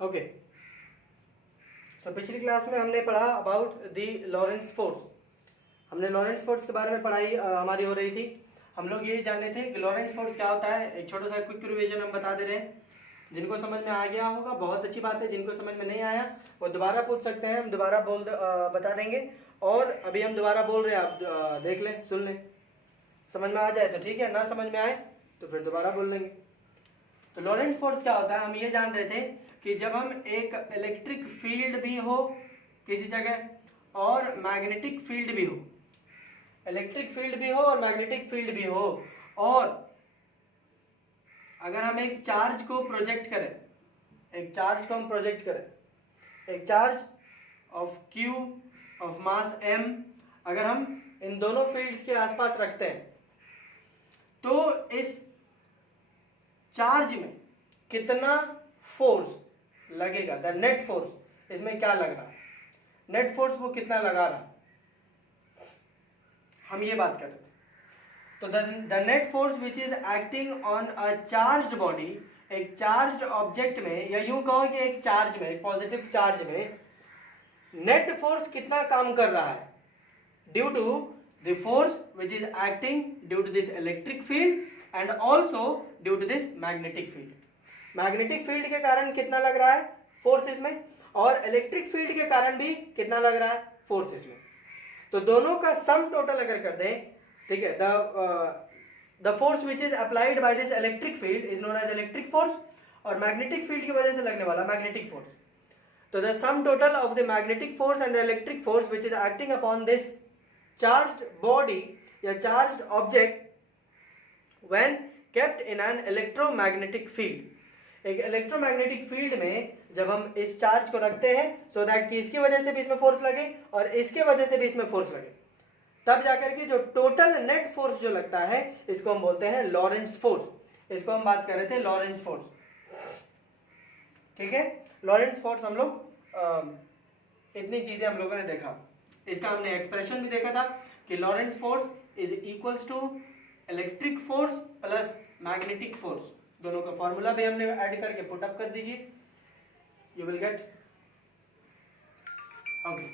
Okay, सो पिछली class में हमने पढ़ा अबाउट दी लॉरेंट्ज फोर्स। हमने लॉरेंट्ज फोर्स के बारे में पढ़ाई हमारी हो रही थी। हम लोग ये जानने थे कि लॉरेंट्ज फोर्स क्या होता है। एक छोटा सा क्विक रिवीजन हम बता दे रहे हैं। जिनको समझ में आ गया होगा बहुत अच्छी बात है, जिनको समझ में नहीं आया वो दोबारा पूछ सकते हैं, हम दोबारा बता देंगे। और अभी हम दोबारा बोल रहे हैं, आप देख लें, सुन लें, समझ में आ जाए तो ठीक है, ना समझ में आए तो फिर दोबारा बोल लेंगे। तो लॉरेंट्ज फोर्स क्या होता है, हम ये जान रहे थे कि जब हम एक इलेक्ट्रिक फील्ड भी हो किसी जगह और मैग्नेटिक फील्ड भी हो, इलेक्ट्रिक फील्ड भी हो और मैग्नेटिक फील्ड भी हो, और अगर हम एक चार्ज को प्रोजेक्ट करें, एक चार्ज को हम प्रोजेक्ट करें, एक charge of Q of mass M अगर हम इन दोनों फील्ड्स के आसपास रखते हैं तो इस चार्ज में कितना फोर्स लगेगा, द नेट फोर्स, इसमें क्या लग रहा है, नेट फोर्स वो कितना लगा रहा है, हम ये बात कर रहे थे। तो the net force which is acting on a charged body, एक चार्ज्ड ऑब्जेक्ट में, या यूं कहो कि एक चार्ज में, एक पॉजिटिव चार्ज में नेट फोर्स कितना काम कर रहा है, due to the force which is acting due to this electric field and also due to this magnetic field. Magnetic field के कारण कितना लग रहा है फोर्स इसमें, और इलेक्ट्रिक फील्ड के कारण भी कितना लग रहा है फोर्स इसमें। तो दोनों का सम टोटल अगर कर दें, ठीक है, the force which is applied by this electric field is known as electric force, और मैग्नेटिक फील्ड की वजह से लगने वाला मैग्नेटिक फोर्स। तो the sum total of the magnetic force and the electric force which is acting upon this charged body या charged object when kept in an electromagnetic field, एक electromagnetic field में जब हम इस चार्ज को रखते हैं सो दैट कि इसकी वजह से भी इसमें फोर्स लगे और इसके वजह से भी इसमें फोर्स लगे, तब जाकर के जो टोटल नेट फोर्स जो लगता है इसको हम बोलते हैं लॉरेंट्ज फोर्स। इसको हम बात कर रहे थे लॉरेंट्ज फोर्स, ठीक है। लॉरेंट्ज फोर्स हम लोग इतनी चीजें हम लोगों ने देखा। इसका हमने एक्सप्रेशन भी देखा था कि Lorentz force is equals to electric force plus magnetic force, दोनों का फॉर्मूला भी हमने ऐड करके पुट अप कर दीजिए, यू विल गेट। ओके,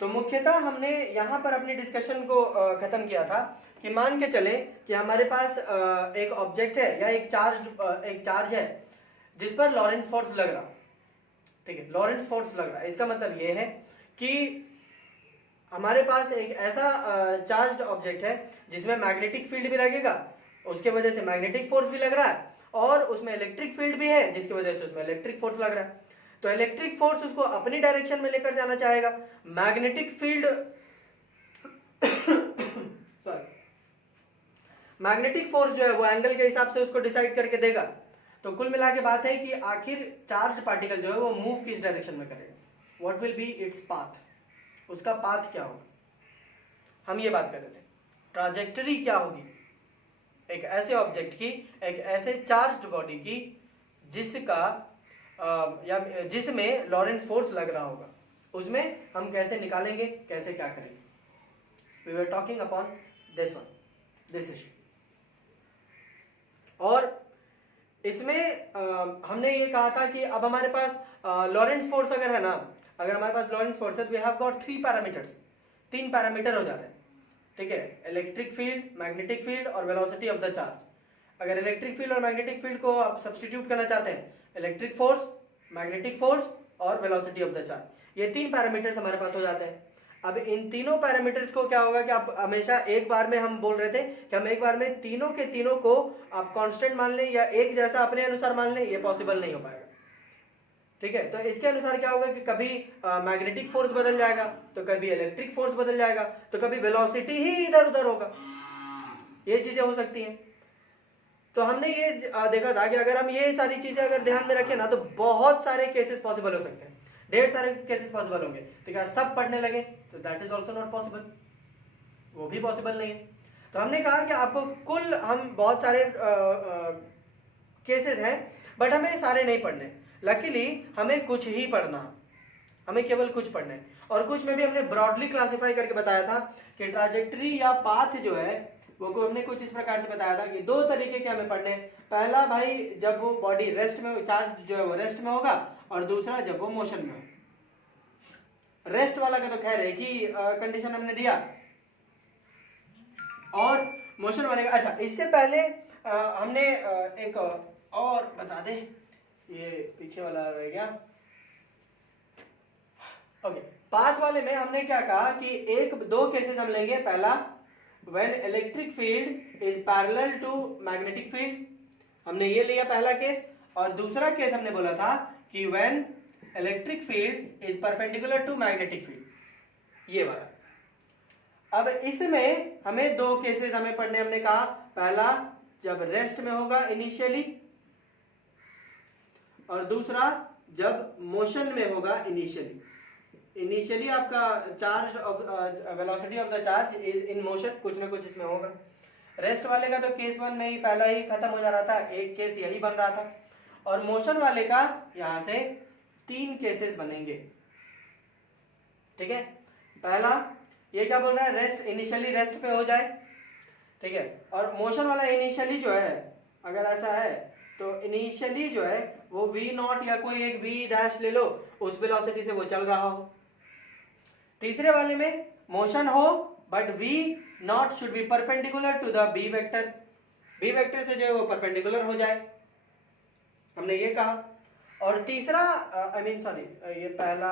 तो मुख्यतः हमने यहां पर अपनी डिस्कशन को खत्म किया था कि मान के चले कि हमारे पास एक ऑब्जेक्ट है या एक चार्ज है जिस पर लॉरेंट्ज फोर्स लग रहा, ठीक है, लॉरेंट्ज फोर्स लग रहा है। इसका मतलब यह है कि हमारे पास एक ऐसा चार्ज्ड ऑब्जेक्ट है जिसमें मैग्नेटिक फील्ड भी लगेगा, उसके वजह से मैग्नेटिक फोर्स भी लग रहा है, और उसमें इलेक्ट्रिक फील्ड भी है जिसकी वजह से उसमें इलेक्ट्रिक फोर्स लग रहा है। तो इलेक्ट्रिक फोर्स उसको अपनी डायरेक्शन में लेकर जाना चाहेगा, magnetic field sorry magnetic force जो है वो एंगल के हिसाब से उसको डिसाइड करके देगा। तो कुल मिला के बात है कि आखिर चार्ज पार्टिकल जो है वो मूव किस डायरेक्शन में करेगा, what will be its path, उसका पाथ क्या होगा, हम ये बात कर रहे थे। ट्राजेक्टरी क्या होगी एक ऐसे ऑब्जेक्ट की, एक ऐसे चार्ज्ड बॉडी की जिसका या जिसमें लॉरेंट्ज फोर्स लग रहा होगा, उसमें हम कैसे निकालेंगे, कैसे क्या करेंगे। We were talking upon this one, this issue. और इसमें हमने ये कहा था कि अब हमारे पास लॉरेंट्ज फोर्स अगर है ना, अगर हमारे पास लॉरेंट्ज फोर्स है, we have got 3 parameters, 3 parameter हो जाते हैं, ठीक है, इलेक्ट्रिक फील्ड, मैग्नेटिक फील्ड और वेलोसिटी ऑफ द चार्ज। अगर इलेक्ट्रिक फील्ड और मैग्नेटिक फील्ड को आप सब्स्टिट्यूट करना चाहते हैं, इलेक्ट्रिक फोर्स, मैग्नेटिक फोर्स और वेलोसिटी ऑफ द चार्ज, ये 3 पैरामीटर्स हमारे पास हो जाते हैं। अब इन तीनों पैरामीटर्स को क्या होगा कि आप हमेशा एक बार में, हम बोल रहे थे कि हम एक बार में तीनों के तीनों को आप कांस्टेंट मान लें या एक जैसा अपने अनुसार मान लें, ये पॉसिबल नहीं हो पाएगा, ठीक है। तो इसके अनुसार क्या होगा कि कभी मैग्नेटिक फोर्स बदल जाएगा, तो कभी इलेक्ट्रिक फोर्स बदल जाएगा, तो कभी वेलोसिटी ही इधर उधर होगा, ये चीजें हो सकती हैं। तो हमने ये देखा था कि अगर हम ये सारी चीजें अगर ध्यान में रखें ना तो बहुत सारे केसेस पॉसिबल हो सकते हैं, ढेर सारे केसेस पॉसिबल होंगे। तो क्या सब पढ़ने लगे तो that is also not possible, वो भी पॉसिबल नहीं है। तो हमने कहा कि आपको कुल, हम बहुत सारे केसेस हैं बट हमें सारे नहीं पढ़ने, लकीली हमें कुछ ही पढ़ना, हमें केवल कुछ पढ़ना है। और कुछ में भी हमने ब्रॉडली क्लासिफाई करके बताया था कि ट्राजेक्टरी या पाथ जो है वो को हमने कुछ इस प्रकार से बताया था कि दो तरीके के हमें पढ़ने हैं। पहला भाई जब वो बॉडी रेस्ट में, चार्ज जो है वो रेस्ट में होगा, और दूसरा जब वो मोशन में हो। रेस्ट वाला का तो खैर एक ही कंडीशन हमने दिया, और मोशन वाले का, अच्छा इससे पहले हमने एक और बता दे, ये पीछे वाला रह गया। ओके, पाथ वाले में हमने क्या कहा कि एक दो केसेस हम लेंगे। पहला, when electric field is parallel to magnetic field, हमने ये लिया पहला केस। और दूसरा केस हमने बोला था कि when electric field is perpendicular to magnetic field, ये वाला। अब इसमें हमें दो केसेस हमें पढ़ने, हमने कहा पहला जब रेस्ट में होगा इनिशियली, और दूसरा जब मोशन में होगा इनिशियली। इनिशियली आपका charge velocity of the charge is in motion, कुछ ना कुछ इसमें होगा। रेस्ट वाले का तो केस 1 में ही पहला ही खत्म हो जा रहा था, एक केस यही बन रहा था। और मोशन वाले का यहां से 3 केसेस बनेंगे, ठीक है। पहला ये क्या बोल रहा है, रेस्ट इनिशियली रेस्ट पे हो जाए, ठीक है। और मोशन वाला इनिशियली जो है, अगर ऐसा है तो इनिशियली जो है वो v0 या कोई एक v डैश ले लो, उस वेलोसिटी से वो चल रहा हो। तीसरे वाले में मोशन हो but v0 should be perpendicular to the b vector, b vector से जो है वो परपेंडिकुलर हो जाए, हमने ये कहा। और तीसरा आई मीन सॉरी, ये पहला,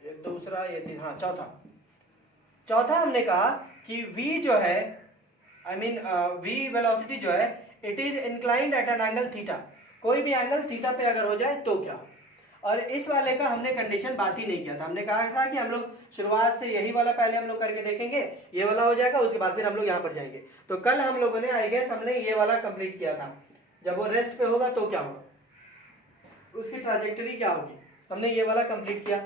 ये दूसरा, ये हाँ चौथा हमने कहा कि v जो है आई मीन v वेलोसिटी जो है it is inclined at an angle theta, कोई भी एंगल थीटा पे अगर हो जाए तो क्या। और इस वाले का हमने कंडीशन बात ही नहीं किया था, हमने कहा था कि हम लोग शुरुआत से यही वाला पहले हम लोग करके देखेंगे, ये वाला हो जाएगा, उसके बाद फिर हम लोग यहाँ पर जाएंगे। तो कल हम लोगों ने आई गेस हमने ये वाला कंप्लीट किया था, जब वो रेस्ट पे होगा तो क्या होगा, उसकी ट्राजेक्टरी क्या होगी, हमने ये वाला कंप्लीट किया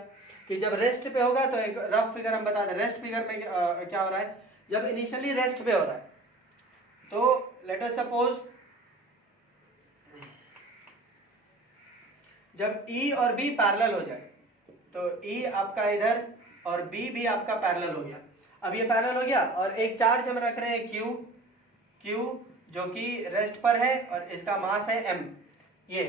कि जब रेस्ट पे होगा तो एक रफ फिगर हम बता दें। रेस्ट फिगर में क्या हो रहा है, जब इनिशियली रेस्ट पे हो रहा है तो लेट अस सपोज जब E और B पैरेलल हो जाए, तो E आपका इधर और B भी आपका पैरेलल हो गया। अब ये पैरेलल हो गया और एक चार्ज हम रख रहे हैं Q जो कि रेस्ट पर है और इसका मास है M, ये।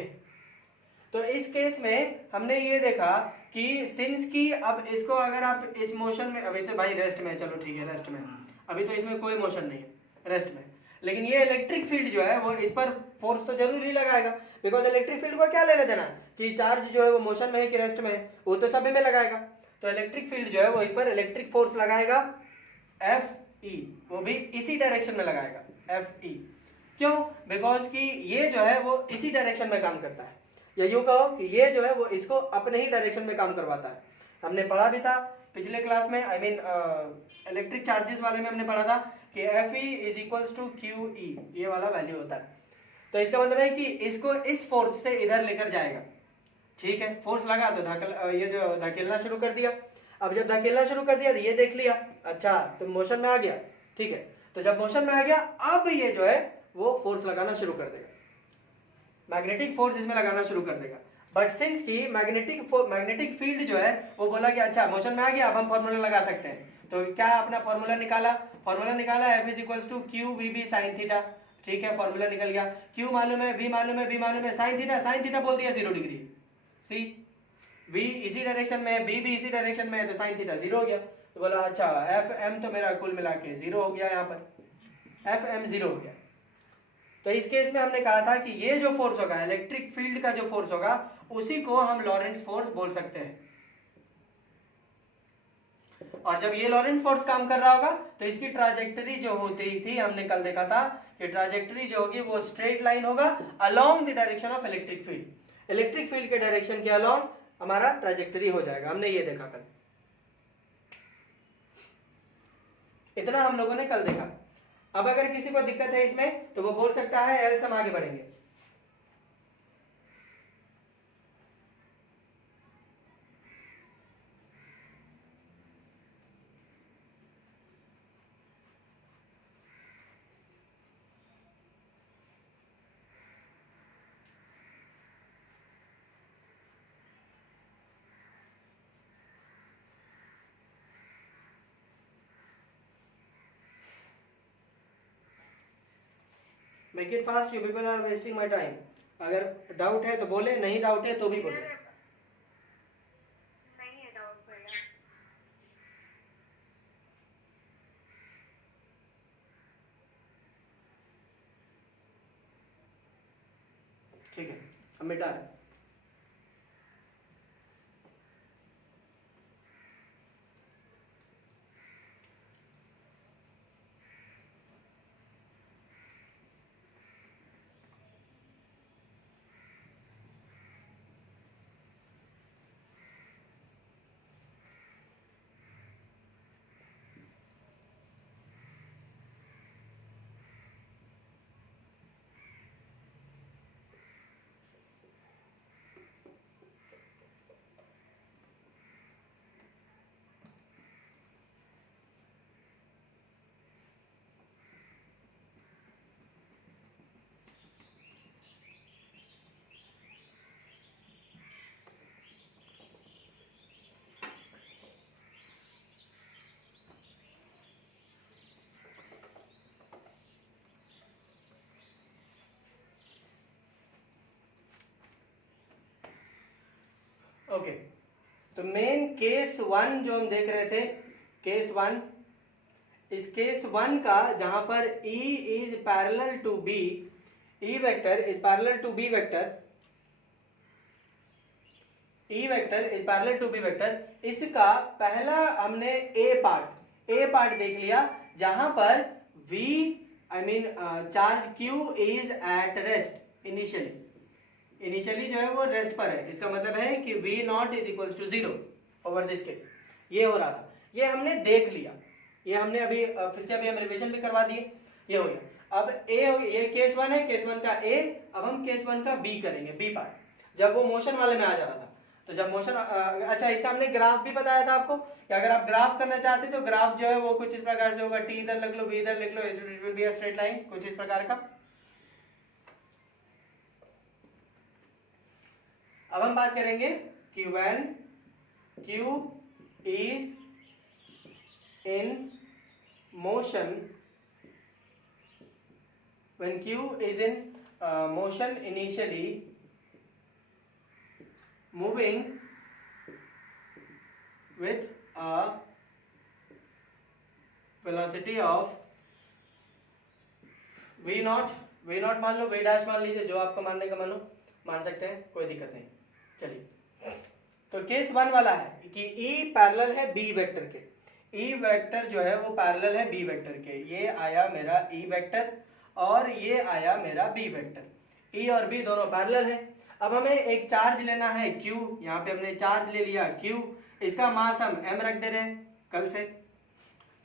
तो इस केस में हमने ये देखा कि सिंस की अब इसको अगर आप इस मोशन में, अभी तो भाई रेस्ट में, चलो ठीक है रेस्ट में, अभी तो इसमें कोई मोशन नहीं है रेस्ट में, लेकिन ये इलेक्ट्रिक फील्ड जो है वो इस पर फोर्स तो जरूर ही लगाएगा, बिकॉज इलेक्ट्रिक फील्ड को क्या लेने देना कि चार्ज जो है वो मोशन में है कि रेस्ट में है, वो तो सभी में लगाएगा। तो इलेक्ट्रिक फील्ड जो है वो इस पर इलेक्ट्रिक फोर्स लगाएगा Fe, वो भी इसी डायरेक्शन में लगाएगा Fe। क्यों, बिकॉज कि ये जो है वो इसी डायरेक्शन में काम करता है, या यूं कहो कि ये जो है वो इसको अपने ही डायरेक्शन में काम करवाता है। हमने पढ़ा भी था पिछले क्लास में, आई मीन इलेक्ट्रिक चार्जेस वाले में हमने पढ़ा था कि Fe is equals to QE, ये वाला वैल्यू होता है। तो इसका मतलब है कि इसको इस फोर्स से इधर लेकर जाएगा, ठीक है। फोर्स लगा तो ये जो धकेलना शुरू कर दिया। अब जब धकेलना शुरू कर दिया तो ये देख लिया, अच्छा तो मोशन में आ गया, ठीक है। तो जब मोशन में आ गया अब ये जो है वो फोर्स लगाना शुरू कर देगा, मैग्नेटिक फोर्स इसमें लगाना शुरू कर देगा। बट सिंस की मैग्नेटिक फील्ड जो है वो बोला कि अच्छा मोशन में आ गया, अब हम फॉर्मूला लगा सकते हैं। तो क्या अपना फॉर्मूला निकाला F is equals to QVB sin theta, ठीक है। फॉर्मूला निकल गया, Q मालूम है, V मालूम है, B मालूम है, sin थीटा बोल दिया 0 डिग्री। सी V इसी डायरेक्शन में है, B भी इसी डायरेक्शन में है, तो sin थीटा 0 हो गया। तो बोला अच्छा FM तो मेरा कुल मिला के 0 हो गया, यहाँ पर FM 0 हो गया। तो इस केस में हमने कहा था कि ये जो फोर्स होगा, इलेक्ट्रिक फील्ड का जो फोर्स होगा, उसी को हम लॉरेंट्ज फोर्स बोल सकते हैं। और जब ये लॉरेंट्ज फोर्स काम कर रहा होगा तो इसकी ट्राजेक्टरी जो होती थी, हमने कल देखा था कि ट्राजेक्टरी जो होगी वो स्ट्रेट लाइन होगा along the direction of electric field. Electric field के डायरेक्शन के अलोंग हमारा ट्राजेक्टरी हो जाएगा, हमने ये देखा कल, इतना हम लोगों ने कल देखा। अब अगर किसी को दिक्कत है इसमें तो वो बोल सकता है, एल्स हम आगे बढ़ेंगे। Make it fast, you people are wasting my time. अगर डाउट है तो बोले, नहीं डाउट है तो भी बोले। नहीं है डाउट भैया। ठीक है, अब मिटा रहे। ओके, तो मेन केस 1 जो हम देख रहे थे, केस 1, इस केस 1 का जहां पर E is parallel to B, E vector is parallel to B vector, E vector is parallel to B vector, इसका पहला हमने A पार्ट देख लिया, जहां पर V charge Q is at rest initially जो है वो रेस्ट पर है। इसका मतलब है कि V not is equal to 0 over this case. ये हो रहा था, ये हमने देख लिया, ये हमने अभी फिर से अभी हम रिविजन भी करवा दिए, ये हो गया। अब A हो गया, ये केस 1 है, केस 1 का A। अब हम केस 1 का B करेंगे, B पार्ट, जब वो मोशन वाले में आ जा रहा था। तो जब मोशन अच्छा, इसका हमने ग्राफ भी बताया था आपको कि अगर आप ग्राफ करना चाहते तो ग्राफ जो है वो कुछ इस प्रकार से होगा, T इधर लिख लो, V इधर लिख लो, it will be a straight line, कुछ इस प्रकार का। अब हम बात करेंगे कि when Q is in motion, when Q is in motion initially moving with a velocity of V not मान लो, V डैश मान लीजिए, जो आपको मानने का मानो, मान सकते हैं, कोई दिक्कत नहीं। चलिए, तो केस 1 वाला है कि E पैरेलल है B वेक्टर के, E वेक्टर जो है वो पैरेलल है B वेक्टर के। ये आया मेरा E वेक्टर और ये आया मेरा B वेक्टर, E और B दोनों पैरेलल है। अब हमें एक चार्ज लेना है Q, यहाँ पे हमने चार्ज ले लिया Q, इसका मास हम M रख दे रहे हैं कल से,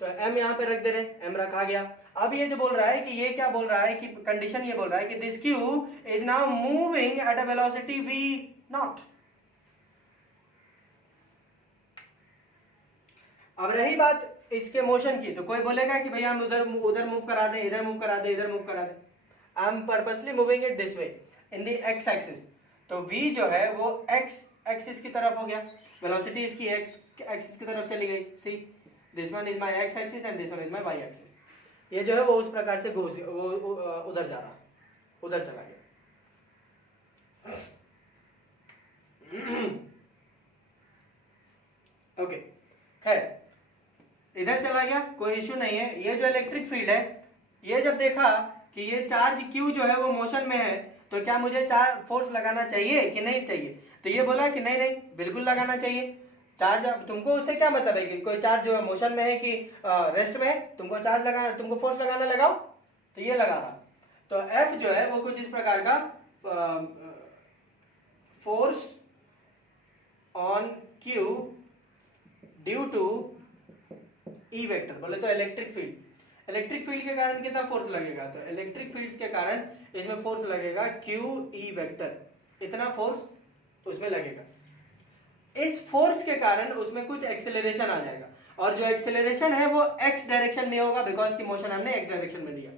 तो M यहाँ पे रख दे रहे हैं, M रखा गया। अब ये जो बोल रहा है कि ये क्या बोल रहा है कि कंडीशन ये बोल रहा है कि this Q is now moving at a velocity V not. अब रही बात इसके मोशन की, तो कोई बोलेगा कि भैया हम उधर मूव करा दें, इधर मूव करा दें, इधर मूव करा दें। I am purposely moving it this way in the x axis, तो v जो है वो x एक्सिस की तरफ हो गया, वेलोसिटी इसकी x एक्सिस की तरफ चली गई। See, this one is my x axis and this one is my y axis. ये जो है वो उस प्रकार से वो उधर जा रहा, उधर चला गया। ओके, खैर इधर चला गया, कोई इश्यू नहीं है। ये जो इलेक्ट्रिक फील्ड है, ये जब देखा कि ये चार्ज Q जो है वो मोशन में है, तो क्या मुझे चार्ज फोर्स लगाना चाहिए कि नहीं चाहिए? तो ये बोला कि नहीं नहीं, बिल्कुल लगाना चाहिए चार्ज। तुमको उससे क्या मतलब है कि कोई चार्ज जो है मोशन में है कि रेस्ट में है, तुमको चार्ज लगाना, तुमको फोर्स लगाना, लगाओ। तो ये लगा रहा, तो F जो है वो कुछ इस प्रकार का force on Q due to E vector, बोले तो इलेक्ट्रिक फील्ड के कारण कितना फोर्स लगेगा? तो इलेक्ट्रिक फील्ड के कारण इसमें फोर्स लगेगा Q E वेक्टर, इतना फोर्स उसमें लगेगा। इस फोर्स के कारण उसमें कुछ एक्सेलरेशन आ जाएगा, और जो एक्सेलरेशन है वो x डायरेक्शन में होगा, बिकॉज की मोशन हमने x डायरेक्शन में दिया।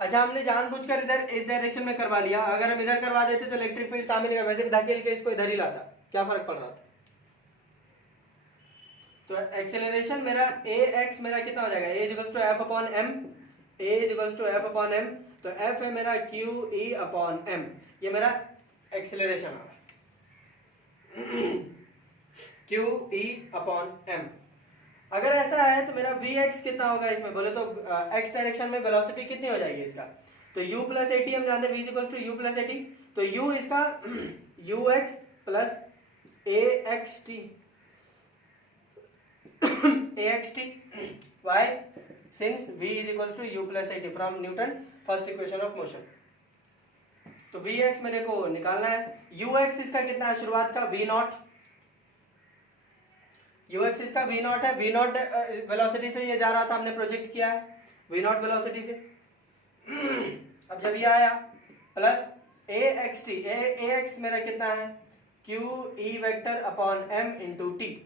अच्छा, हमने जानबूझकर इधर इस डायरेक्शन में करवा लिया, अगर हम इधर करवा देते तो इलेक्ट्रिक फील्ड काम ही नहीं, वैसे भी धकेल के इसको इधर ही लाता, क्या फर्क पड़ रहा था? तो एक्सेलरेशन मेरा ax मेरा कितना हो जाएगा? a is equal to f upon m, A is equals to F upon M, तो एफ है मेरा क्यू ई अपॉन एम, ये मेरा एक्सेलरेशन आ रहा है क्यू ई अपॉन एम। अगर ऐसा है तो मेरा वी एक्स कितना होगा इसमें बोले तो एक्स डायरेक्शन में वेलोसिटी कितनी हो जाएगी इसका, तो u प्लस एटी हम जानते हैं v is equal to U plus A T, तो u इसका U X plus A X T why since v is equals to u plus at from Newton's first equation of motion। तो vx मेरे को निकालना है, ux इसका कितना है शुरुआत का v नॉट, ux इसका v नॉट है, v नॉट वेलोसिटी से ये जा रहा था, हमने प्रोजेक्ट किया है v नॉट वेलोसिटी से अब जब ये आया प्लस ax मेरा कितना है q e vector upon m into T,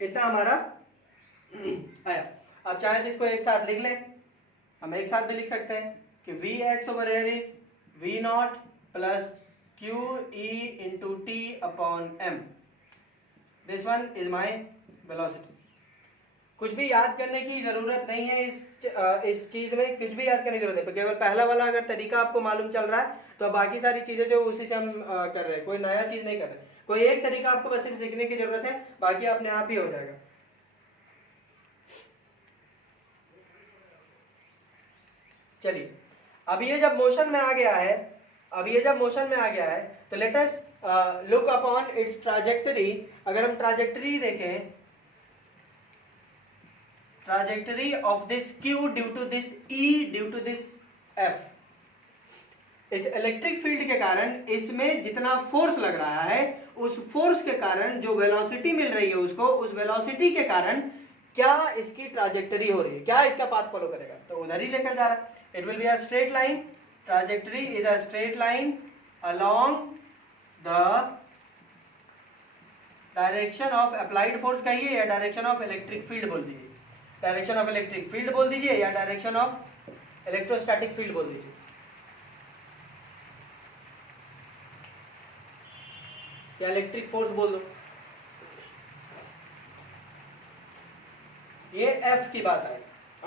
कितना हमारा आया। अब चाहे तो इसको एक साथ लिख लें, हम एक साथ भी लिख सकते हैं कि V X over air is V not plus Q E into T upon M, this one is my velocity. कुछ भी याद करने की जरूरत नहीं है इस चीज में, कुछ भी याद करने की जरूरत नहीं, केवल पहला वाला अगर तरीका आपको मालूम चल रहा है तो बाकी सारी चीजें जो उसी से हम कर रहे हैं, कोई नया चीज नहीं कर रहे, कोई एक तरीका आपको बस सिर्फ सीखने की जरूरत है, बाकी अपने आप ही हो जाएगा। चलिए अब ये जब मोशन में आ गया है, तो let us look upon its trajectory. अगर हम ट्राजेक्टरी देखें, trajectory of this Q due to this E due to this F, इस इलेक्ट्रिक फील्ड के कारण इसमें जितना फोर्स लग रहा है उस फोर्स के कारण जो वेलोसिटी मिल रही है उसको, उस वेलोसिटी के कारण क्या इसकी ट्राजेक्टरी हो रही है, क्या इसका पाथ फॉलो करेगा, तो उधर ही लेकर जा रहा है। It will be a straight line, trajectory is a straight line along the direction of applied force कहिए या डायरेक्शन ऑफ इलेक्ट्रिक फील्ड बोल दीजिए, डायरेक्शन ऑफ इलेक्ट्रिक फील्ड बोल दीजिए या डायरेक्शन ऑफ इलेक्ट्रोस्टैटिक फील्ड बोल दीजिए, या इलेक्ट्रिक फोर्स बोल दो। ये F की बात है,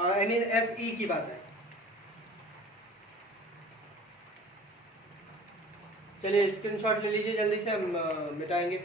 आई मीन FE की बात है। चलिए स्क्रीनशॉट ले लीजिए जल्दी से, हम मिटाएंगे।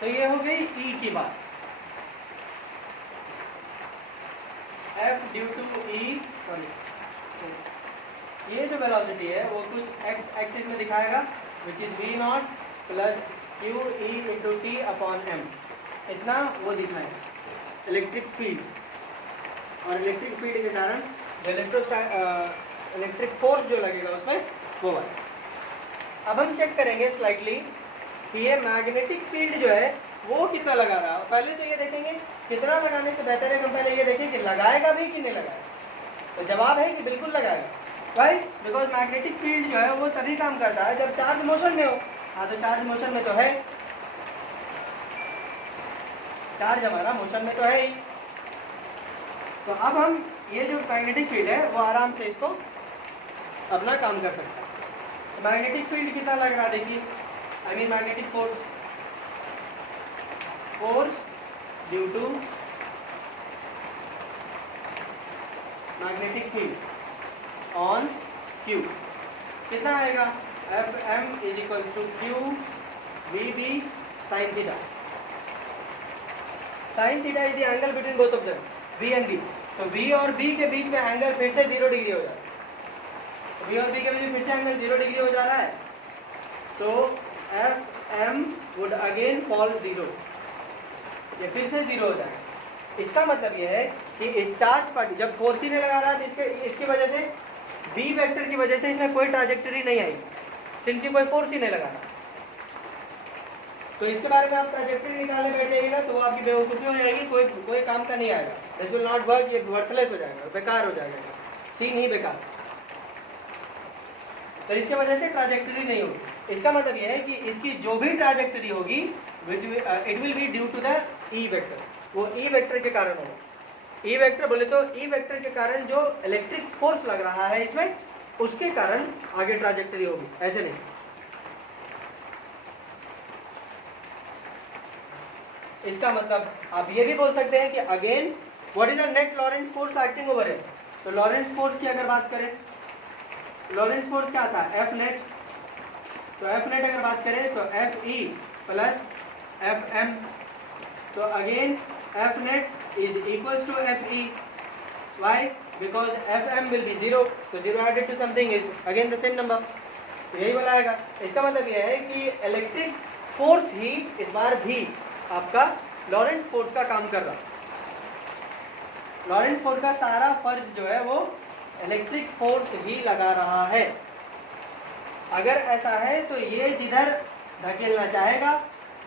तो ये हो गई E की बात, F due to E, sorry ये जो वेलोसिटी है वो कुछ x एक्सिस में दिखाएगा which is v not plus Q E into T upon M, इतना वो दिखाएगा इलेक्ट्रिक फील्ड, और इलेक्ट्रिक फील्ड के कारण इलेक्ट्रिक फोर्स जो लगेगा उसमें वो वाला। अब हम चेक करेंगे स्लाइटली कि ये मैग्नेटिक फील्ड जो है वो कितना लगा रहा है। पहले तो ये देखेंगे कितना लगाने से बेहतर है, हम पहले ये देखें कि लगाएगा भी कि नहीं लगाएगा, तो जवाब है कि बिल्कुल लगाएगा, राइट, बिकॉज मैग्नेटिक फील्ड जो है वो तभी काम करता है जब चार्ज मोशन में हो। हाँ तो चार्ज मोशन में तो है, चार्ज हमारा मोशन में तो है ही। तो अब हम ये जो मैग्नेटिक फील्ड है वो आराम से इसको अपना काम कर सकता है। मैग्नेटिक फील्ड कितना लग रहा है देखिए, I mean magnetic force due to magnetic field on Q कितना आएगा, Fm is equal to Q VB sin theta। Sin theta is the angle between both of them, V and B। तो V और B के बीच में angle फिर से 0 degree हो जाता है। V और B के बीच में फिर से एंगल 0 डिग्री हो जा रहा है, तो FM वुड अगेन फॉल 0, ये फिर से 0 हो जाएगा। इसका मतलब ये है कि इस चार्ज पार्टी जब फोर्स ही नहीं लगा रहा तो इसकी वजह से B वेक्टर की वजह से इसमें कोई ट्राजेक्टरी नहीं आई, सिंस ये कोई फोर्स ही नहीं लगा रहा। तो इसके बारे में आप ट्राजेक्टरी निकालने बैठ जाइएगा तो वो आपकी बेवकूफ़ी हो जाएगी, कोई काम का नहीं आएगा। दिस विल नॉट वर्क, ये वर्थलेस हो जाएगा, बेकार हो जाएगा, सीन ही बेकार। तो इसके वजह से ट्राजेक्टरी नहीं होगी। इसका मतलब ये है कि इसकी जो भी ट्राजेक्टरी होगी it will be due to the E vector, वो ई वेक्टर के कारण होगा। ई वेक्टर बोले तो ई वेक्टर के कारण जो इलेक्ट्रिक फोर्स लग रहा है इसमें, उसके कारण आगे ट्राजेक्टरी होगी, ऐसे नहीं। इसका मतलब आप ये भी बोल सकते हैं कि again what is the net Lorentz force acting over here. तो लॉरेंस फोर्स की अगर बात करें, लॉरेंस फोर्स क्या था, एफ नेट। तो एफ नेट अगर बात करें तो F E plus F M, तो again F net is equal to F E. Why? Because F M will be 0, तो 0 added to something is again the same number, तो यही वाला आएगा। इसका मतलब यह है कि इलेक्ट्रिक फोर्स ही इस बार भी आपका लॉरेंस फोर्स का काम कर रहा है। लॉरेंस फोर्स का सारा फर्ज जो है वो इलेक्ट्रिक फोर्स ही लगा रहा है। अगर ऐसा है तो ये जिधर धकेलना चाहेगा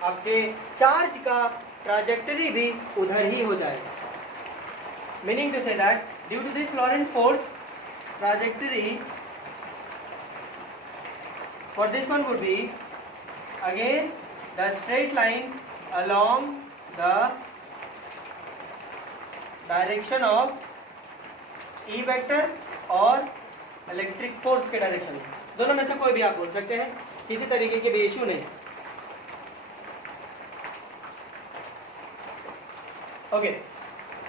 आपके चार्ज का ट्राजेक्टरी भी उधर ही हो जाएगा। Meaning to say that due to this Lorentz force trajectory for this one would be again the straight line along the direction of E vector और इलेक्ट्रिक फोर्स के डायरेक्शन में, दोनों में से कोई भी आप बोल सकते हैं, किसी तरीके के भी इश्यू नहीं। ओके,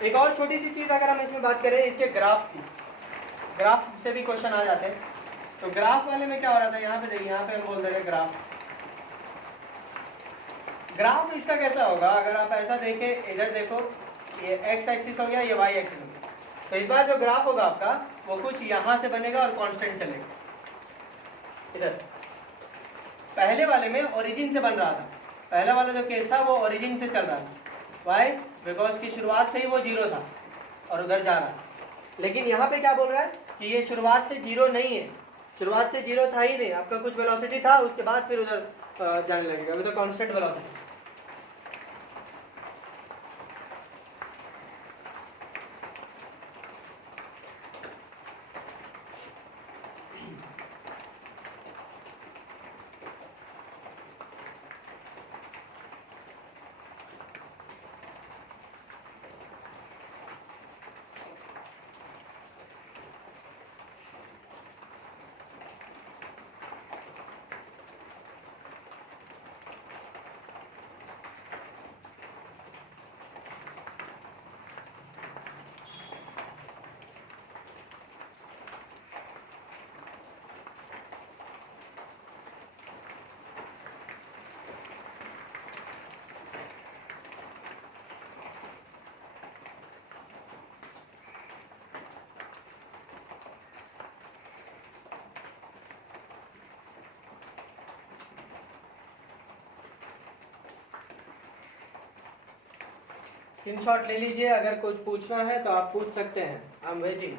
एक और छोटी सी चीज अगर हम इसमें बात करें इसके ग्राफ की, ग्राफ से भी क्वेश्चन आ जाते हैं। तो ग्राफ वाले में क्या हो रहा था, यहाँ पे देखिए, यहाँ पे हम बोल देंगे ग्राफ। ग्राफ इसका कैसा होगा, अगर आप ऐसा देखें, इधर देखो, ये एक्स एक्सिस हो गया, ये वाई एक्सिस हो गया। तो इस बार जो ग्राफ होगा आपका वो कुछ यहाँ से बनेगा और कांस्टेंट चलेगा। इधर पहले वाले में ओरिजिन से बन रहा था, पहला वाला जो केस था वो ओरिजिन से चल रहा था। वाई? बिकॉज की शुरुआत से ही वो 0 था और उधर जा रहा है। लेकिन यहाँ पे क्या बोल रहा है कि ये शुरुआत से 0 नहीं है, शुरुआत से 0 था ही नहीं, आपका कुछ वेलोसिटी था, उसके बाद फिर उधर जाने लगेगा, वो तो कांस्टेंट वेलोसिटी। स्क्रीनशॉट ले लीजिए, अगर कुछ पूछना है तो आप पूछ सकते हैं। I am waiting.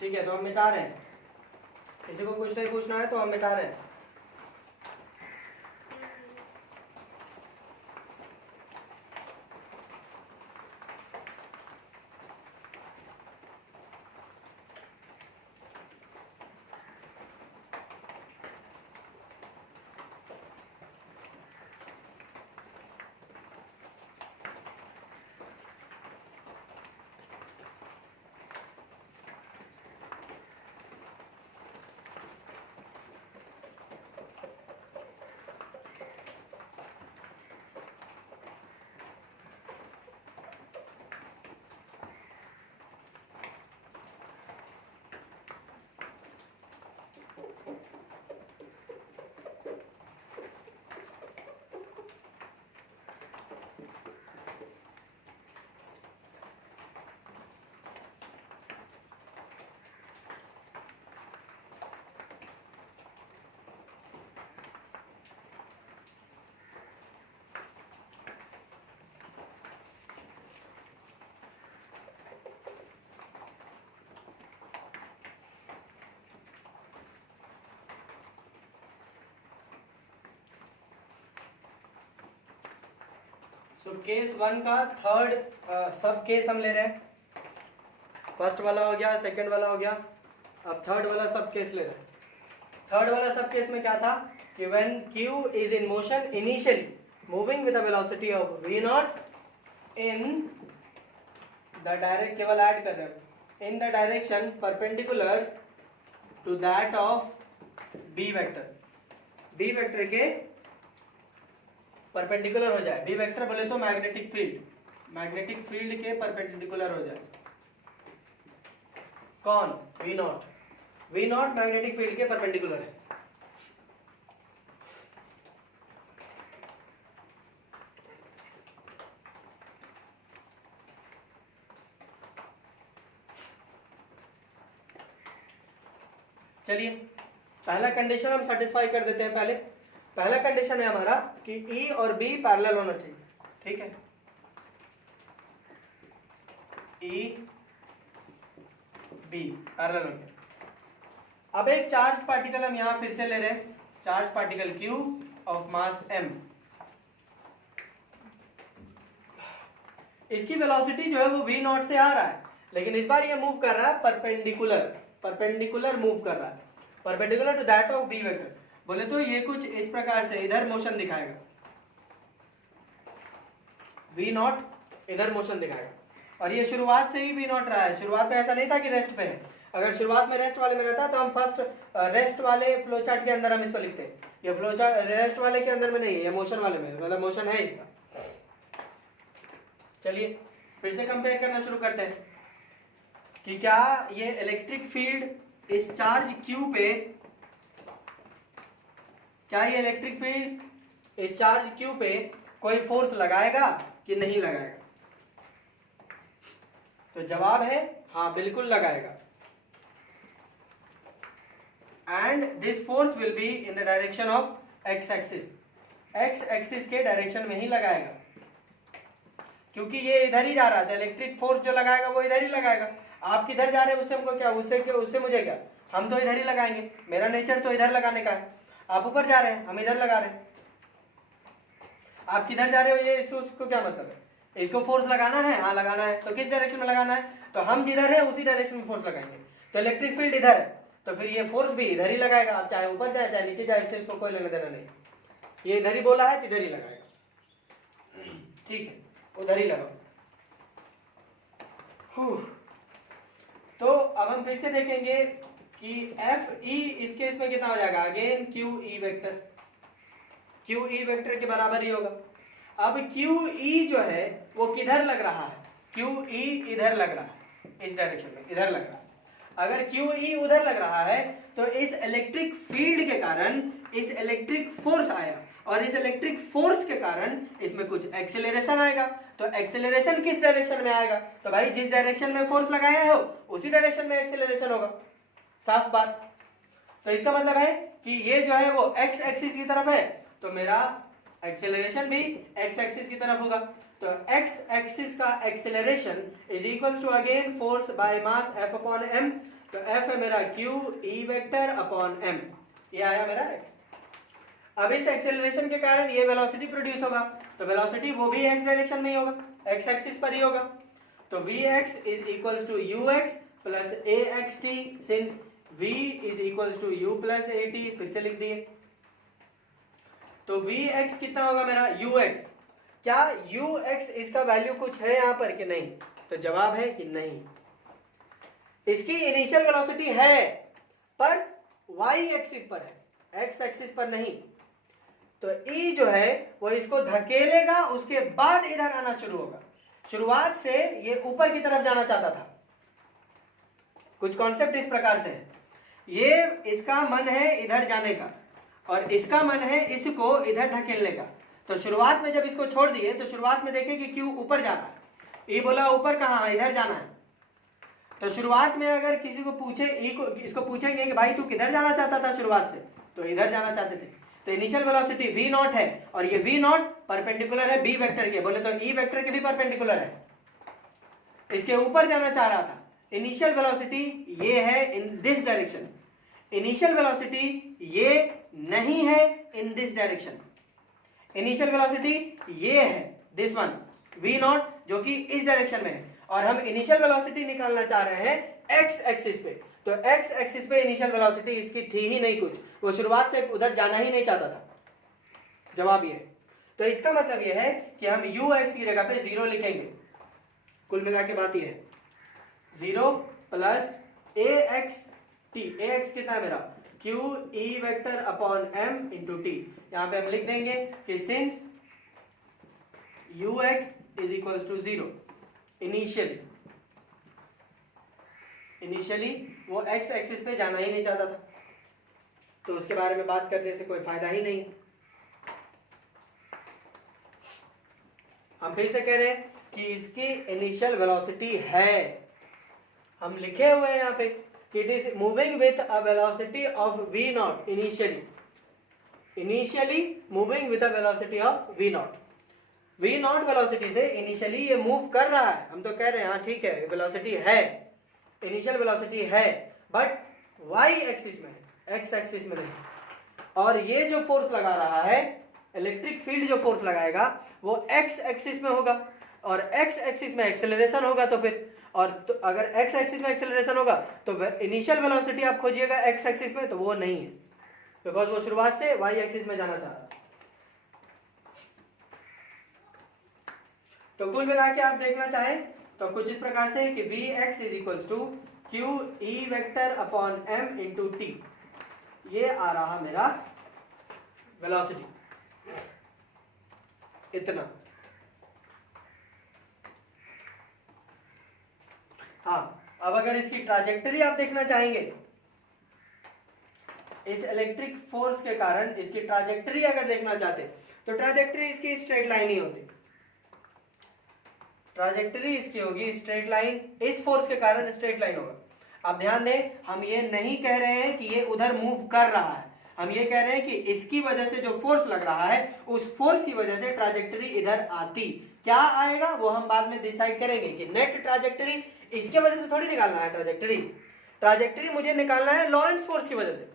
ठीक है, तो हम मिटा रहे हैं। किसी को कुछ नहीं पूछना है तो हम मिटा रहे हैं। तो केस 1 का थर्ड सब केस हम ले रहे हैं। फर्स्ट वाला हो गया, सेकंड वाला हो गया, अब थर्ड वाला सब केस ले रहे हैं। थर्ड वाला सब केस में क्या था कि when q is in motion initially moving with a velocity of v naught in the direct, केवल ऐड कर रहे हैं, in the direction perpendicular to that of b vector, b vector के परपेंडिकुलर हो जाए। b वेक्टर बोले तो magnetic field, magnetic field के परपेंडिकुलर हो जाए। कौन? v not, v not magnetic field के परपेंडिकुलर है। चलिए पहला कंडीशन हम सेटिस्फाई कर देते हैं। पहला कंडीशन है हमारा कि E और B पैरेलल होना चाहिए, ठीक है। E B पैरेलल हो गया। अब एक चार्ज पार्टिकल हम यहां फिर से ले रहे हैं, charge particle Q of mass M। इसकी वेलोसिटी जो है वो v नॉट से आ रहा है, लेकिन इस बार ये मूव कर रहा है परपेंडिकुलर मूव कर रहा है, perpendicular to that of b vector. बोले तो ये कुछ इस प्रकार से इधर मोशन दिखाएगा, v नॉट इधर मोशन दिखाएगा, और ये शुरुआत से ही v नॉट रहा है। शुरुआत में ऐसा नहीं था कि रेस्ट पे है। अगर शुरुआत में रेस्ट वाले में रहता तो हम फर्स्ट रेस्ट वाले फ्लो चार्ट के अंदर हम इसको लिखते हैं। ये फ्लो चार्ट रेस्ट वाले के अंदर में नहीं है, ये मोशन वाले में, मतलब मोशन है इसका। चलिए फिर से कंपेयर करना शुरू करते हैं कि क्या ये इलेक्ट्रिक फील्ड इस चार्ज Q पे, क्या ये इलेक्ट्रिक फील्ड इस चार्ज Q पे कोई फोर्स लगाएगा कि नहीं लगाएगा? तो जवाब है हाँ, बिल्कुल लगाएगा। And this force will be in the direction of x axis, x axis के डायरेक्शन में ही लगाएगा, क्योंकि ये इधर ही जा रहा था। इलेक्ट्रिक फोर्स जो लगाएगा वो इधर ही लगाएगा। आप किधर जा रहे हैं उससे हमको क्या, उससे मुझे क्या, हम तो इधर ही लगाएंगे। मेरा नेचर तो इधर लगाने का है। आप ऊपर जा रहे हैं, हम इधर लगा रहे हैं। आप किधर जा रहे हो ये इसको क्या मतलब है? इसको फोर्स लगाना है, हाँ लगाना है। तो किस डायरेक्शन में लगाना है? तो हम जिधर है उसी डायरेक्शन में फोर्स लगाएंगे। तो इलेक्ट्रिक फील्ड इधर है, तो फिर ये फोर्स भी इधर ही लगाएगा। आप चाहे ऊपर जाए चाहे नीचे जाए, इससे इसको कोई लेना देना नहीं। ये इधर ही बोला है तो इधर ही लगाएगा, ठीक है, उधर ही लगाओ। तो अब हम फिर से देखेंगे कि FE इस केस में कितना हो जाएगा। Again QE vector, QE vector के बराबर ही होगा। अब QE जो है वो किधर लग रहा है? QE इधर लग रहा है, इस डायरेक्शन में इधर लग रहा है। अगर QE उधर लग रहा है तो इस इलेक्ट्रिक फील्ड के कारण इस इलेक्ट्रिक फोर्स आया, और इस इलेक्ट्रिक फोर्स के कारण इसमें कुछ एक्सेलरेशन आएगा। तो एक्सेलरेशन किस डायरेक्शन में आएगा? तो भाई जिस डायरेक्शन में फोर्स लगाया हो उसी डायरेक्शन में एक्सेलरेशन होगा, साफ बात। तो इसका मतलब है कि ये जो है वो एक्स एक्सिस की तरफ है, तो मेरा एक्सेलरेशन भी एक्स एक्सिस की तरफ होगा। तो एक्स एक्सिस का acceleration is equals to again force by mass F upon m। तो F है मेरा QE वेक्टर अपॉन m, ये आया मेरा x। अब इस एक्सेलरेशन के कारण ये वेलोसिटी प्रोड्यूस होगा, तो वेलोसिटी वो भी x डायरेक्शन में ही होगा, x एक्सिस पर ही होगा। तो Vx is equals to ux plus axt, since V is equals to u plus at, फिर से लिख दिए। तो Vx कितना होगा मेरा? ux। क्या ux इसका वैल्यू कुछ है यहाँ पर कि नहीं? तो जवाब है कि नहीं। इसकी इनिशियल वेलोसिटी है पर y एक्सिस पर है, x एक्सिस पर नहीं। तो E जो है वो इसको धकेलेगा, उसके बाद इधर आना शुरू होगा। शुरुआत से ये ऊपर की तरफ जाना चाहता था। कुछ कॉन्सेप्ट इस प्रकार से है, ये इसका मन है इधर जाने का और इसका मन है इसको इधर धकेलने का। तो शुरुआत में जब इसको छोड़ दिए तो शुरुआत में देखें कि Q ऊपर जाना है, E बोला ऊपर कहाँ, इधर जाना है। तो शुरुआत में अगर किसी को पूछे, E को इसको पूछेंगे कि भाई तू किधर जाना चाहता था शुरुआत से, तो इधर जाना चाहते थे। तो इनिशियल वेलोसिटी v नॉट है और ये v नॉट परपेंडिकुलर है b वेक्टर के, बोले तो e वेक्टर के भी परपेंडिकुलर है, इसके ऊपर जाना चाह रहा था। इनिशियल वेलोसिटी ये है in this direction, initial velocity ये नहीं है in this direction, initial velocity ये है दिस वन वी नॉट जो कि इस डायरेक्शन में है, और हम इनिशियल वेलोसिटी निकालना चाह रहे हैं एक्स एक्सिस पे। तो एक्स एक्सिस पे इनिशियल वेलोसिटी इसकी थी ही नहीं कुछ, वो शुरुआत से उधर जाना ही नहीं चाहता था। जवाब ये है। तो इसका मतलब ये है कि हम यू एक्स की जगह पे 0 लिखेंगे। कुल मिला के बात ये है 0 plus A X T. A X कितना है मेरा Q E vector upon M into T. यहां पे हम लिख देंगे कि since U X is equal to 0 initially वो एक्स एक्सिस पे जाना ही नहीं चाहता था, तो उसके बारे में बात करने से कोई फायदा ही नहीं। हम फिर से कह रहे हैं कि इसकी इनिशियल वेलोसिटी है, हम लिखे हुए हैं यहाँ पे कि it is moving with a velocity of v not initially moving with a velocity of v not. v not velocity से इनिशियली ये मूव कर रहा है, हम तो कह रहे हैं हाँ ठीक है वेलोसिटी है, इनिशियल वेलोसिटी है, बट y एक्सिस में है, x एक्सिस में नहीं। और ये जो फोर्स लगा रहा है, इलेक्ट्रिक फील्ड जो फोर्स लगाएगा वो x एक्सिस में होगा, और x एक्सिस में एक्सेलरेशन होगा। तो फिर और तो अगर x एक्सिस में एक्सेलरेशन होगा तो इनिशियल वेलोसिटी आप खोजिएगा x एक्सिस में, तो वो नहीं है, बिकॉज वो शुरुआत से y एक्सिस में जाना चाह रहा है। तो कुल मिला के आप देखना चाहें तो कुछ इस प्रकार से कि V X is equal to Q E vector upon M into T, ये आ रहा मेरा वेलोसिटी इतना। हाँ, अब अगर इसकी ट्राजेक्टरी आप देखना चाहेंगे, इस इलेक्ट्रिक फोर्स के कारण इसकी ट्राजेक्टरी अगर देखना चाहते तो ट्राजेक्टरी इसकी स्ट्रेट लाइन ही होती, ट्राजेक्टरी इसकी होगी स्ट्रेट लाइन, इस फोर्स के कारण स्ट्रेट लाइन होगा। अब ध्यान दें, हम ये नहीं कह रहे हैं कि ये उधर मूव कर रहा है, हम ये कह रहे हैं कि इसकी वजह से जो फोर्स लग रहा है उस फोर्स की वजह से ट्राजेक्टरी इधर आती। क्या आएगा वो हम बाद में डिसाइड करेंगे कि नेट ट्राजेक्टरी इसके वजह से थोड़ी निकालना है, ट्राजेक्टरी मुझे निकालना है लॉरेंस फोर्स की वजह से।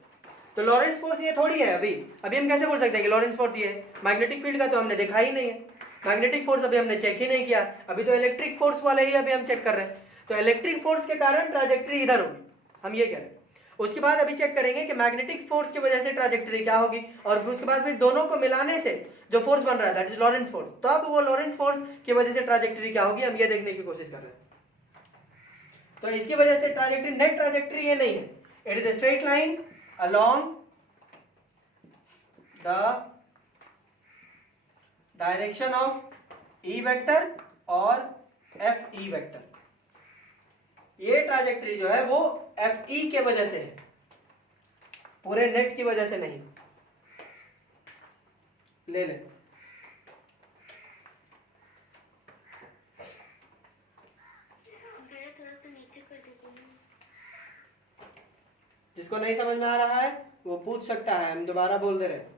तो लॉरेंस फोर्स ये थोड़ी है, अभी हम कैसे बोल सकते हैं कि लॉरेंस फोर्स ये है? मैग्नेटिक फील्ड का तो हमने देखा ही नहीं है, मैग्नेटिक फोर्स अभी हमने चेक ही नहीं किया, अभी तो इलेक्ट्रिक फोर्स वाले ही अभी हम चेक कर रहे हैं। तो इलेक्ट्रिक फोर्स के कारण ट्राजेक्टरी इधर होगी, हम ये कह रहे हैं। उसके बाद अभी चेक करेंगे कि मैग्नेटिक फोर्स की वजह से ट्राजेक्टरी क्या होगी, और उसके बाद फिर दोनों को मिलाने से जो फोर्स बन रहा है दैट इज लॉरेंस फोर्स, तो अब वो लॉरेंस फोर्स की वजह से ट्राजेक्टरी क्या होगी हम ये देखने की कोशिश कर रहे हैं। तो इसकी वजह से ट्राजेक्टरी, नेट ट्राजेक्टरी ये नहीं है, it is a straight line along the direction of E vector और FE vector। ये ट्राजेक्टरी जो है वो FE के वजह से है, पूरे नेट की वजह से नहीं। ले ले जिसको नहीं समझ में आ रहा है वो पूछ सकता है, हम दोबारा बोल दे रहे हैं।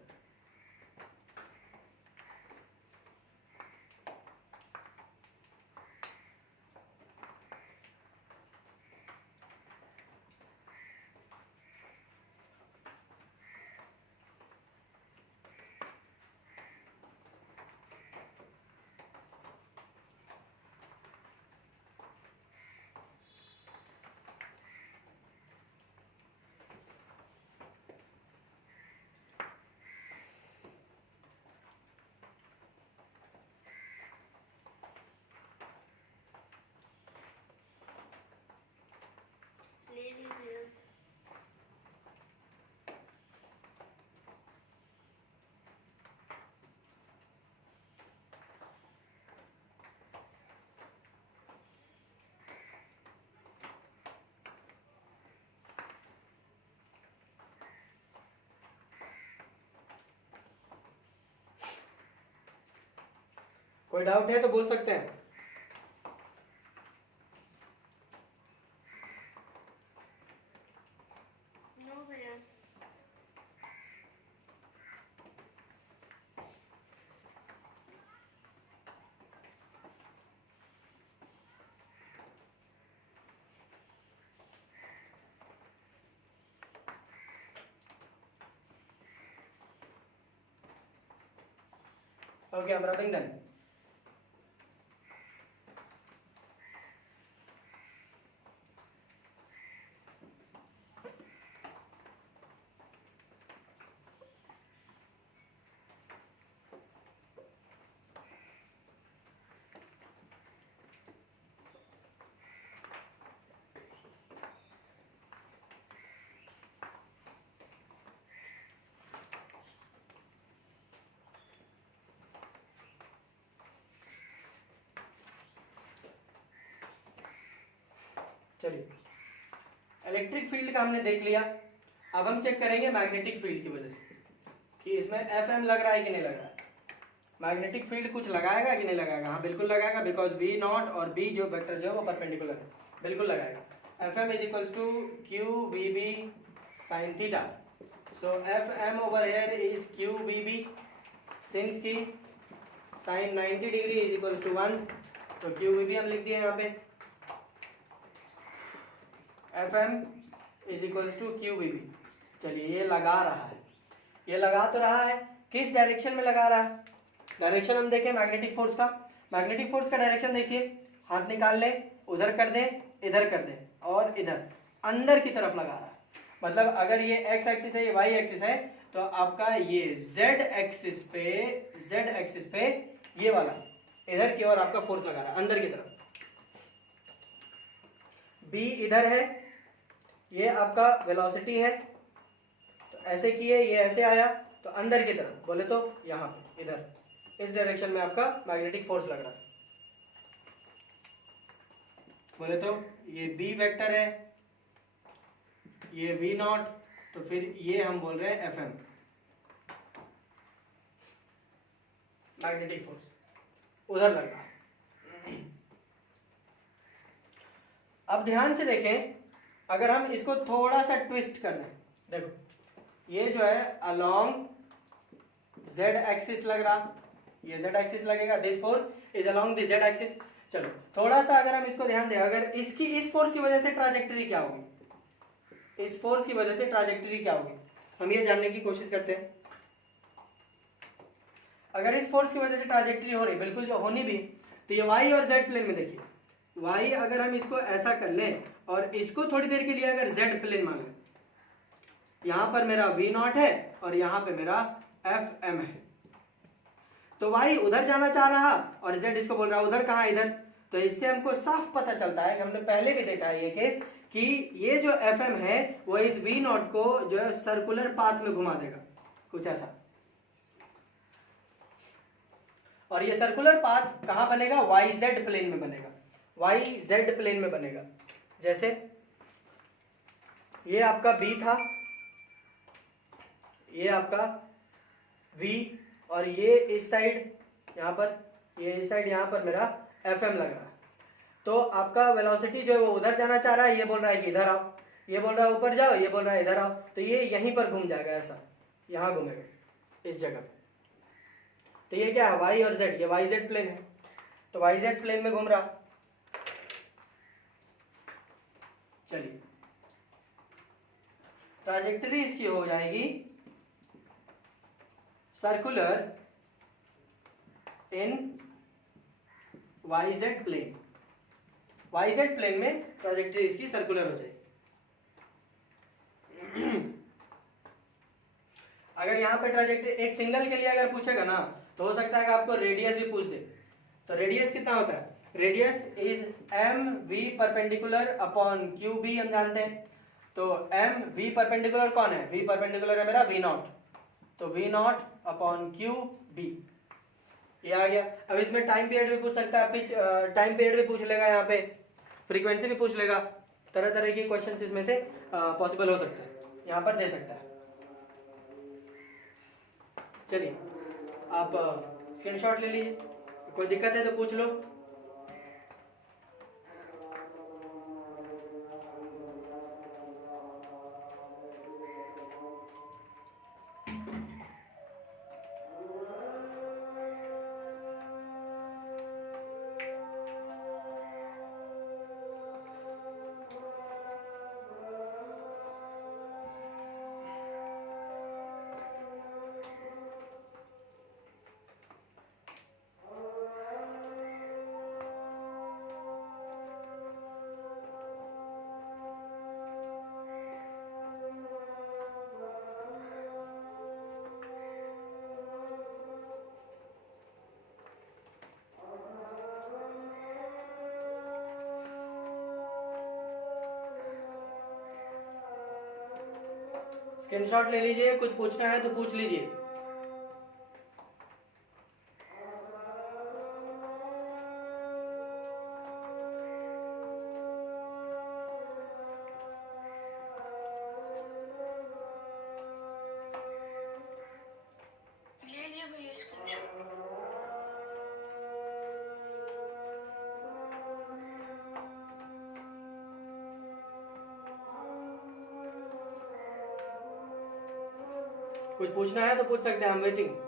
कोई डाउट है तो बोल सकते हैं। Okay, I'm rubbing then. चलिए, इलेक्ट्रिक फील्ड का हमने देख लिया। अब हम चेक करेंगे मैग्नेटिक फील्ड की वजह से कि इसमें एफ एम लग रहा है कि नहीं लग रहा है। मैग्नेटिक फील्ड कुछ लगाएगा कि नहीं लगाएगा? हाँ बिल्कुल लगाएगा, बिकॉज बी नॉट और बी जो वेक्टर जो है वो परपेंडिकुलर है, बिल्कुल लगाएगा। F M is equals to Q V B sine theta. So F M over here is Q V B, since की sine 90 degree is equals to 1, तो क्यू वी बी हम लिख दिए यहाँ पे। F M is equals to Q V B. चलिए, ये लगा रहा है, ये लगा तो रहा है, किस डायरेक्शन में लगा रहा है? डायरेक्शन हम देखें मैग्नेटिक फोर्स का। मैग्नेटिक फोर्स का डायरेक्शन देखिए, हाथ निकाल ले, उधर कर दे, इधर कर दे, और इधर अंदर की तरफ लगा रहा है। मतलब अगर ये एक्स एक्सिस है, ये वाई एक्सिस है, तो आपका ये जेड एक्सिस पे ये वाला इधर की ओर आपका फोर्स लगा रहा है, अंदर की तरफ। बी इधर है, ये आपका वेलोसिटी है, तो ऐसे किए, ये ऐसे आया, तो अंदर की तरफ बोले तो यहाँ पे इधर इस डायरेक्शन में आपका मैग्नेटिक फोर्स लग रहा है। बोले तो ये बी वेक्टर है, ये वी नॉट, तो फिर ये हम बोल रहे हैं एफ एम, मैग्नेटिक फोर्स उधर लग रहा है। अब ध्यान से देखें, अगर हम इसको थोड़ा सा ट्विस्ट कर दें, देखो ये जो है अलोंग जेड एक्सिस लग रहा, ये जेड एक्सिस लगेगा, this force is along the Z axis. चलो थोड़ा सा अगर हम इसको ध्यान दें, अगर इसकी इस फोर्स की वजह से ट्राजेक्टरी क्या होगी, इस फोर्स की वजह से ट्राजेक्टरी क्या होगी, हम ये जानने की कोशिश करते हैं। अगर इस फोर्स की वजह से ट्राजेक्टरी हो रही, बिल्कुल जो होनी भी, तो ये वाई और जेड प्लेन में देखिए, वाई अगर हम इसको ऐसा कर लें और इसको थोड़ी देर के लिए अगर जेड प्लेन मान लें, यहां पर मेरा वी नॉट है और यहां पे मेरा एफ एम है, तो वाई उधर जाना चाह रहा और जेड इसको बोल रहा उधर, कहाँ इधर। तो इससे हमको साफ पता चलता है कि हमने पहले भी देखा है ये केस, कि ये जो एफ एम है वो इस वी नॉट को जो है सर्कुलर पाथ में घुमा देगा, कुछ ऐसा। और ये सर्कुलर पाथ कहां बनेगा? वाई जेड प्लेन में बनेगा, वाई जेड प्लेन में बनेगा। जैसे ये आपका बी था, ये आपका वी, और ये इस साइड यहाँ पर, ये इस साइड यहाँ पर मेरा एफ एम लग रहा है। तो आपका वेलोसिटी जो है वो उधर जाना चाह रहा है, ये बोल रहा है कि इधर आओ, ये बोल रहा है ऊपर जाओ, ये बोल रहा है इधर आओ, तो ये यहीं पर घूम जाएगा, ऐसा यहाँ घूमेगा इस जगह। तो ये क्या है? वाई और जेड, ये वाई जेड प्लेन है, तो वाई जेड प्लेन में घूम रहा। चलिए, ट्राजेक्टरी इसकी हो जाएगी circular in Y Z plane, Y Z plane में ट्राजेक्टरी इसकी सर्कुलर हो जाएगी। अगर यहाँ पे ट्राजेक्टरी एक सिंगल के लिए अगर पूछेगा ना, तो हो सकता है कि आपको रेडियस भी पूछ दे। तो रेडियस कितना होता है? Radius is M V perpendicular upon Q B, हम जानते हैं। तो एम वी परपेंडिकुलर कौन है? वी परपेंडिकुलर है मेरा वी नॉट, तो V not upon Q B, ये आ गया। अब इसमें टाइम पीरियड भी पूछ सकता है, पिच टाइम पीरियड भी पूछ लेगा, यहाँ पे फ्रीक्वेंसी भी पूछ लेगा, तरह तरह के क्वेश्चन इसमें से पॉसिबल हो सकता है, यहाँ पर दे सकता है। चलिए, आप स्क्रीनशॉट ले लीजिए, कोई दिक्कत है तो पूछ लो। स्क्रीनशॉट ले लीजिए, कुछ पूछना है तो पूछ लीजिए। कुछ पूछना है तो पूछ सकते हैं, हम वेटिंग।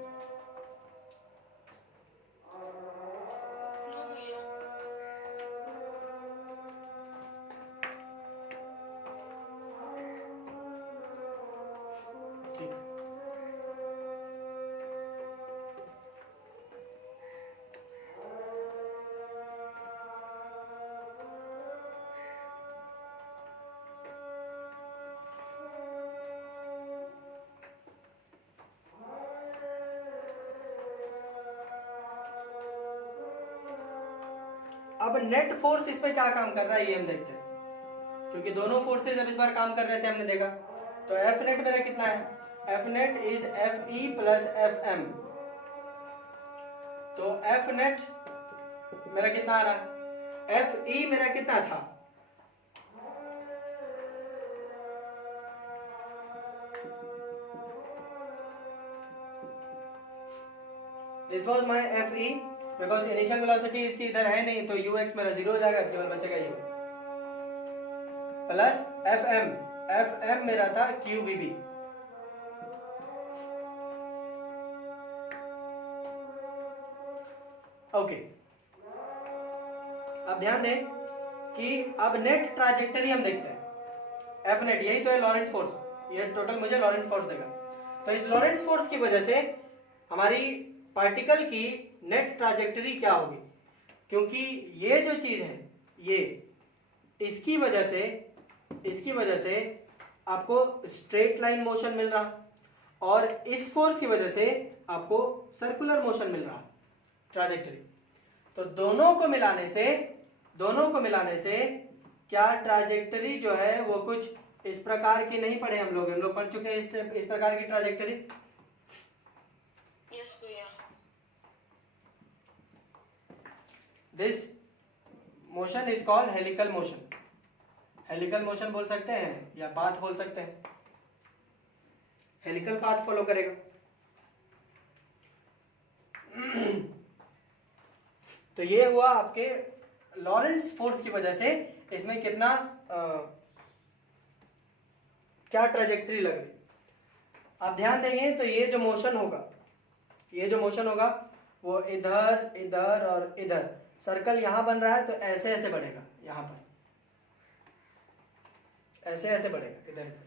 अब नेट फोर्स इस पे क्या काम कर रहा है ये हम देखते हैं, क्योंकि दोनों फोर्सेज अब इस बार काम कर रहे थे, हमने देखा। तो एफ नेट मेरा कितना है, F net is F E plus F M. तो एफ नेट मेरा कितना आ रहा है, एफ ई मेरा कितना था, this was my F E, because initial velocity इसकी इधर है नहीं, तो यू एक्स मेरा 0 हो जाएगा, केवल बचेगा ये plus F M. F M मेरा था क्यू वी बी। ओके, अब ध्यान दें कि अब नेट ट्राजेक्टरी हम देखते हैं। एफ नेट यही तो है लॉरेंट्ज फोर्स, ये टोटल मुझे लॉरेंट्ज फोर्स देगा। तो इस लॉरेंट्ज फोर्स की वजह से हमारी पार्टिकल की नेट ट्राजेक्टरी क्या होगी, क्योंकि ये जो चीज है ये इसकी वजह से आपको स्ट्रेट लाइन मोशन मिल रहा, और इस फोर्स की वजह से आपको सर्कुलर मोशन मिल रहा ट्राजेक्टरी। तो दोनों को मिलाने से क्या ट्राजेक्टरी जो है वो कुछ इस प्रकार की नहीं पढ़े हम लोग पढ़ चुके हैं इस प्रकार की ट्राजेक्टरी। यस भैया। This motion is called helical motion. Helical motion बोल सकते हैं या पाथ बोल सकते हैं, हेलिकल पाथ फॉलो करेगा। तो ये हुआ आपके लॉरेंट्ज फोर्स की वजह से इसमें कितना क्या ट्रेजेक्टरी लग रही। आप ध्यान देंगे तो ये जो मोशन होगा वो इधर इधर और इधर, सर्कल यहां बन रहा है तो ऐसे ऐसे बढ़ेगा, यहां पर ऐसे ऐसे बढ़ेगा इधर इधर।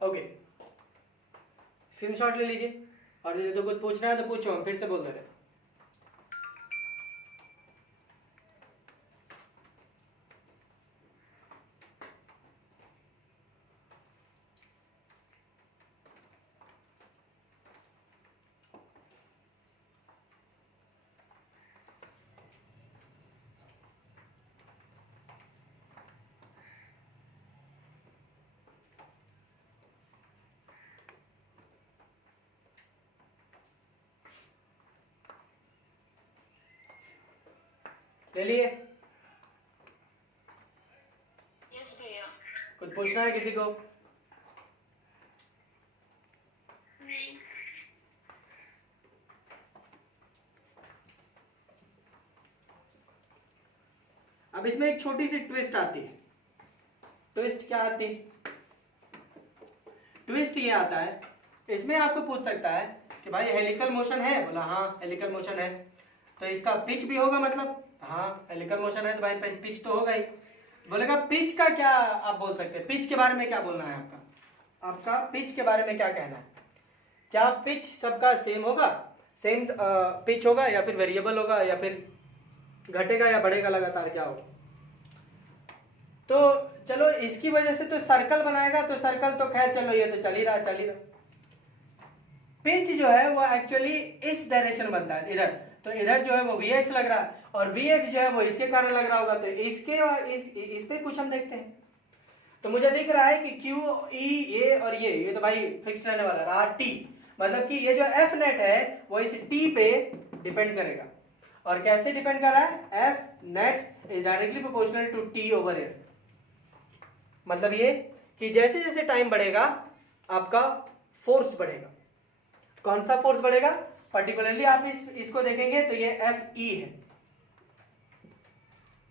ओके, स्क्रीनशॉट ले लीजिए, और यदि तो कुछ पूछना है तो पूछो, हम फिर से बोल दे रहे। ले लिए? यस भैया। कुछ पूछना है किसी को? नहीं। अब इसमें एक छोटी सी ट्विस्ट आती है। ट्विस्ट क्या आती है? ट्विस्ट ये आता है, इसमें आपको पूछ सकता है कि भाई हेलिकल मोशन है, बोला हाँ हेलिकल मोशन है, तो इसका पिच भी होगा, मतलब हाँ हेलिकल मोशन है तो भाई पिच तो होगा ही। बोलेगा पिच का क्या आप बोल सकते हैं, पिच के बारे में क्या बोलना है आपका पिच के बारे में क्या कहना है? क्या पिच सबका सेम होगा, सेम पिच होगा, या फिर वेरिएबल होगा, या फिर घटेगा या बढ़ेगा लगातार, क्या होगा? तो चलो इसकी वजह से तो सर्कल बनाएगा, तो सर्कल तो खैर चलो ये तो चल ही रहा। पिच जो है वो एक्चुअली इस डायरेक्शन बनता है इधर, तो इधर जो है वो Vx लग रहा है, और Vx जो है वो इसके कारण लग रहा होगा, तो इसके और इस पे कुछ हम देखते हैं। तो मुझे दिख रहा है कि Q E A और ये तो भाई फिक्स रहने वाला रहा T, मतलब कि ये जो F नेट है वो इस T पे डिपेंड करेगा। और कैसे डिपेंड कर रहा है? F net is directly proportional to T over air. मतलब ये कि जैसे जैसे टाइम बढ़ेगा आपका फोर्स बढ़ेगा। कौन सा फोर्स बढ़ेगा? पर्टिकुलरली आप इसको देखेंगे तो ये Fe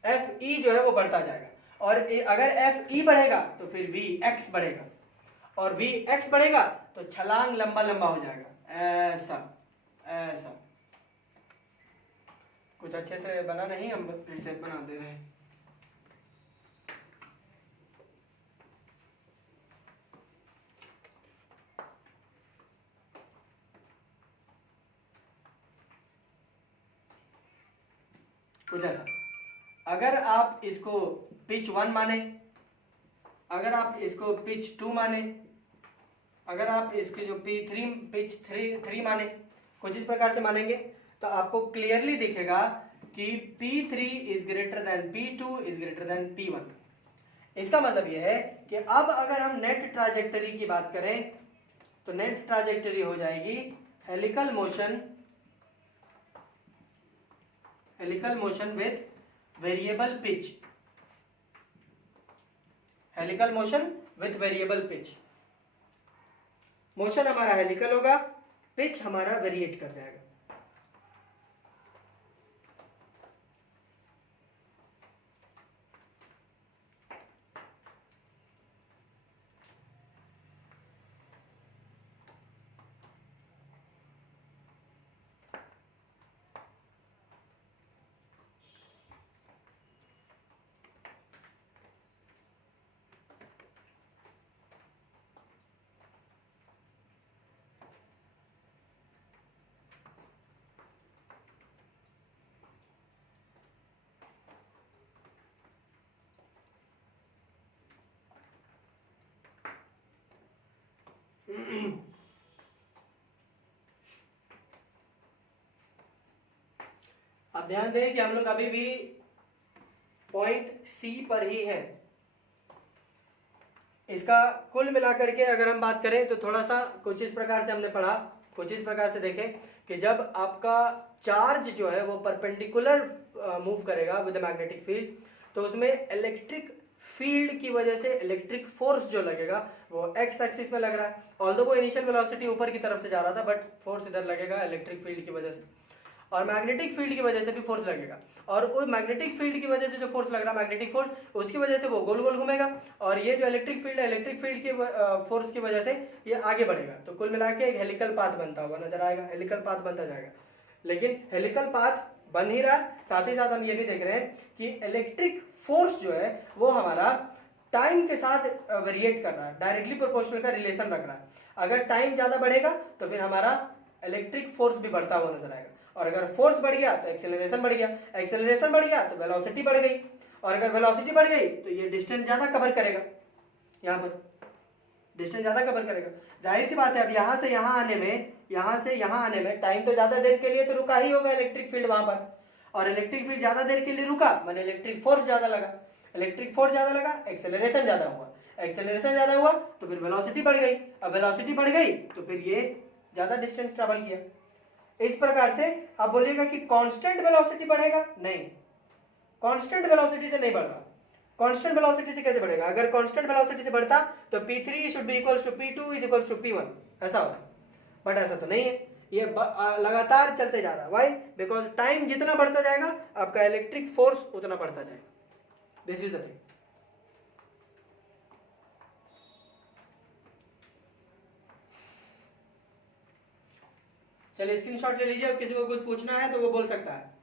है, Fe जो है वो बढ़ता जाएगा। और अगर एफ ई बढ़ेगा तो फिर वी एक्स बढ़ेगा, और वी एक्स बढ़ेगा तो छलांग लंबा लंबा हो जाएगा, ऐसा ऐसा। कुछ अच्छे से बना नहीं, हम फिर से बना दे रहे हैं। कुछ ऐसा। अगर आप इसको पिच 1 माने, अगर आप इसको पिच 2 माने, अगर आप इसकी जो पिच 3 माने, कुछ इस प्रकार से मानेंगे तो आपको क्लियरली दिखेगा कि P3 is greater than P2 is greater than P1। इसका मतलब यह है कि अब अगर हम नेट ट्राजेक्टरी की बात करें तो नेट ट्राजेक्टरी हो जाएगी helical motion with variable pitch, helical motion with variable pitch. Motion हमारा हेलिकल होगा, पिच हमारा वेरिएट कर जाएगा। आप ध्यान दें कि हम लोग अभी भी पॉइंट सी पर ही है। इसका कुल मिलाकर के अगर हम बात करें तो थोड़ा सा कुछ इस प्रकार से हमने पढ़ा, कुछ इस प्रकार से देखें कि जब आपका चार्ज जो है वो परपेंडिकुलर मूव करेगा विद मैग्नेटिक फील्ड, तो उसमें इलेक्ट्रिक फील्ड की वजह से इलेक्ट्रिक फोर्स जो लगेगा वो एक्स एक्सिस में लग रहा है। ऑल्दो वो इनिशियल वेलोसिटी ऊपर की तरफ से जा रहा था, बट फोर्स इधर लगेगा इलेक्ट्रिक फील्ड की वजह से, और मैग्नेटिक फील्ड की वजह से भी फोर्स लगेगा। और उस मैग्नेटिक फील्ड की वजह से जो फोर्स लग रहा है, मैग्नेटिक फोर्स, उसकी वजह से वो गोल गोल घूमेगा, और ये जो इलेक्ट्रिक फील्ड है, इलेक्ट्रिक फील्ड की फोर्स की वजह से ये आगे बढ़ेगा। तो कुल मिला के एक हेलिकल पाथ बनता हुआ नजर आएगा, हेलिकल पाथ बनता जाएगा। लेकिन हेलिकल पाथ बन ही रहा, साथ ही साथ हम ये भी देख रहे हैं कि इलेक्ट्रिक फोर्स जो है वो हमारा टाइम के साथ वेरिएट कर रहा है, डायरेक्टली प्रोपोर्शनल का रिलेशन रख रहा है। अगर टाइम ज्यादा बढ़ेगा तो फिर हमारा इलेक्ट्रिक फोर्स भी बढ़ता हुआ नजर आएगा, और अगर फोर्स बढ़ गया तो एक्सेलरेशन बढ़ गया, एक्सेलरेशन बढ़ गया तो वेलोसिटी बढ़ गई, और अगर वेलोसिटी बढ़ गई तो ये डिस्टेंस ज्यादा कवर करेगा, यहाँ पर डिस्टेंस ज्यादा कवर करेगा। जाहिर सी बात है, अब यहाँ से यहाँ आने में, यहाँ से यहाँ आने में टाइम तो ज्यादा देर के लिए तो रुका ही होगा इलेक्ट्रिक फील्ड वहां पर, और इलेक्ट्रिक फील्ड ज्यादा देर के लिए रुका माने इलेक्ट्रिक फोर्स ज्यादा लगा, इलेक्ट्रिक फोर्स ज्यादा लगा, एक्सेलरेशन ज्यादा हुआ, एक्सेलरेशन ज्यादा हुआ तो फिर वेलोसिटी बढ़ गई, अब वेलोसिटी बढ़ गई तो फिर ये ज्यादा डिस्टेंस ट्रेवल किया। इस प्रकार से आप बोलिएगा कि कांस्टेंट वेलोसिटी बढ़ेगा, नहीं, कांस्टेंट वेलोसिटी से नहीं बढ़ रहा। कांस्टेंट वेलोसिटी से कैसे बढ़ेगा? अगर कांस्टेंट वेलोसिटी से बढ़ता तो P3 should be equals to P2 is equals to P1, ऐसा होता, बट ऐसा तो नहीं है, ये लगातार चलते जा रहा है। व्हाई? बिकॉज टाइम जितना बढ़ता जाएगा आपका इलेक्ट्रिक फोर्स उतना बढ़ता जाएगा। This is the thing. चलिए स्क्रीनशॉट ले लीजिए, और किसी को कुछ पूछना है तो वो बोल सकता है।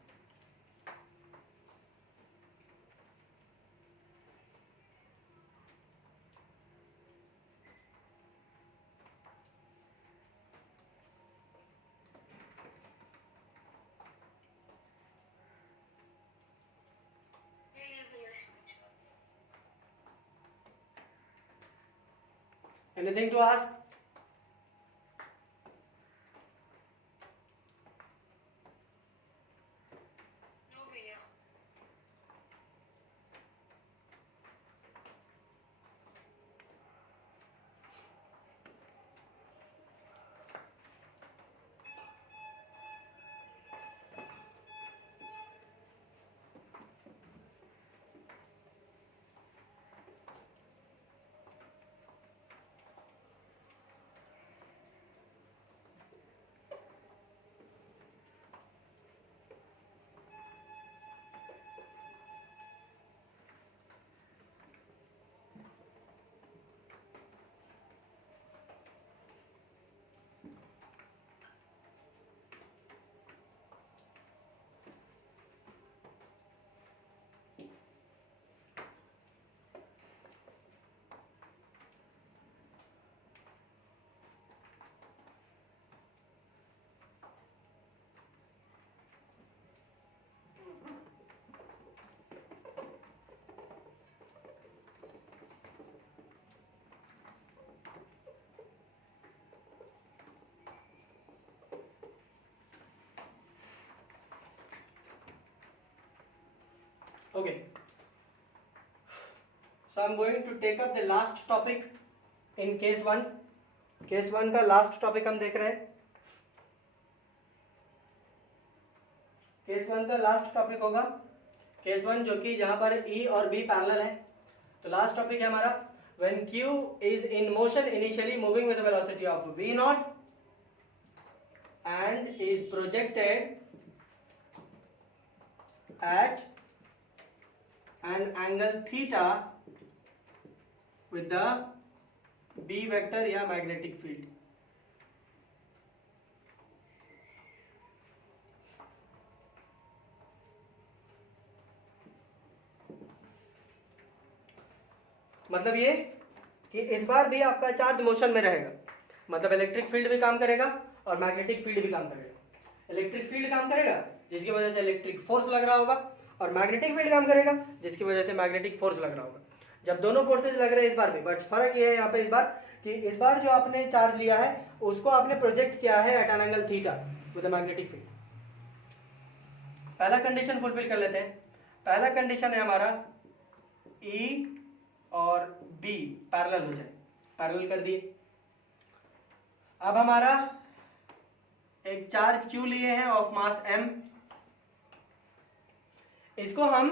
Anything to ask? No भैया। Okay. So I'm going to take up the last topic in case 1. Case 1 का लास्ट टॉपिक हम देख रहे हैं. केस 1 का लास्ट टॉपिक होगा केस 1, जो कि जहां पर E और B पैरेलल है. तो लास्ट टॉपिक है हमारा when Q is in motion initially moving with a velocity of v naught and is projected at an angle theta with the B vector या magnetic field. मतलब ये कि इस बार भी आपका चार्ज मोशन में रहेगा, मतलब इलेक्ट्रिक फील्ड भी काम करेगा और मैग्नेटिक फील्ड भी काम करेगा. इलेक्ट्रिक फील्ड काम करेगा जिसकी वजह से इलेक्ट्रिक फोर्स लग रहा होगा, और मैग्नेटिक फील्ड काम करेगा जिसकी वजह से मैग्नेटिक फोर्स लग रहा होगा. जब दोनों फोर्सेज लग रहे हैं इस बार भी, बट फर्क ये है यहाँ पे इस बार कि इस बार जो आपने चार्ज लिया है उसको आपने प्रोजेक्ट किया है at an angle theta with magnetic field. पहला कंडीशन फुलफिल कर लेते हैं. पहला कंडीशन है हमारा E और B पैरेलल हो जाए. पैरेलल कर दिए. अब हमारा एक चार्ज Q लिए हैं ऑफ मास M. इसको हम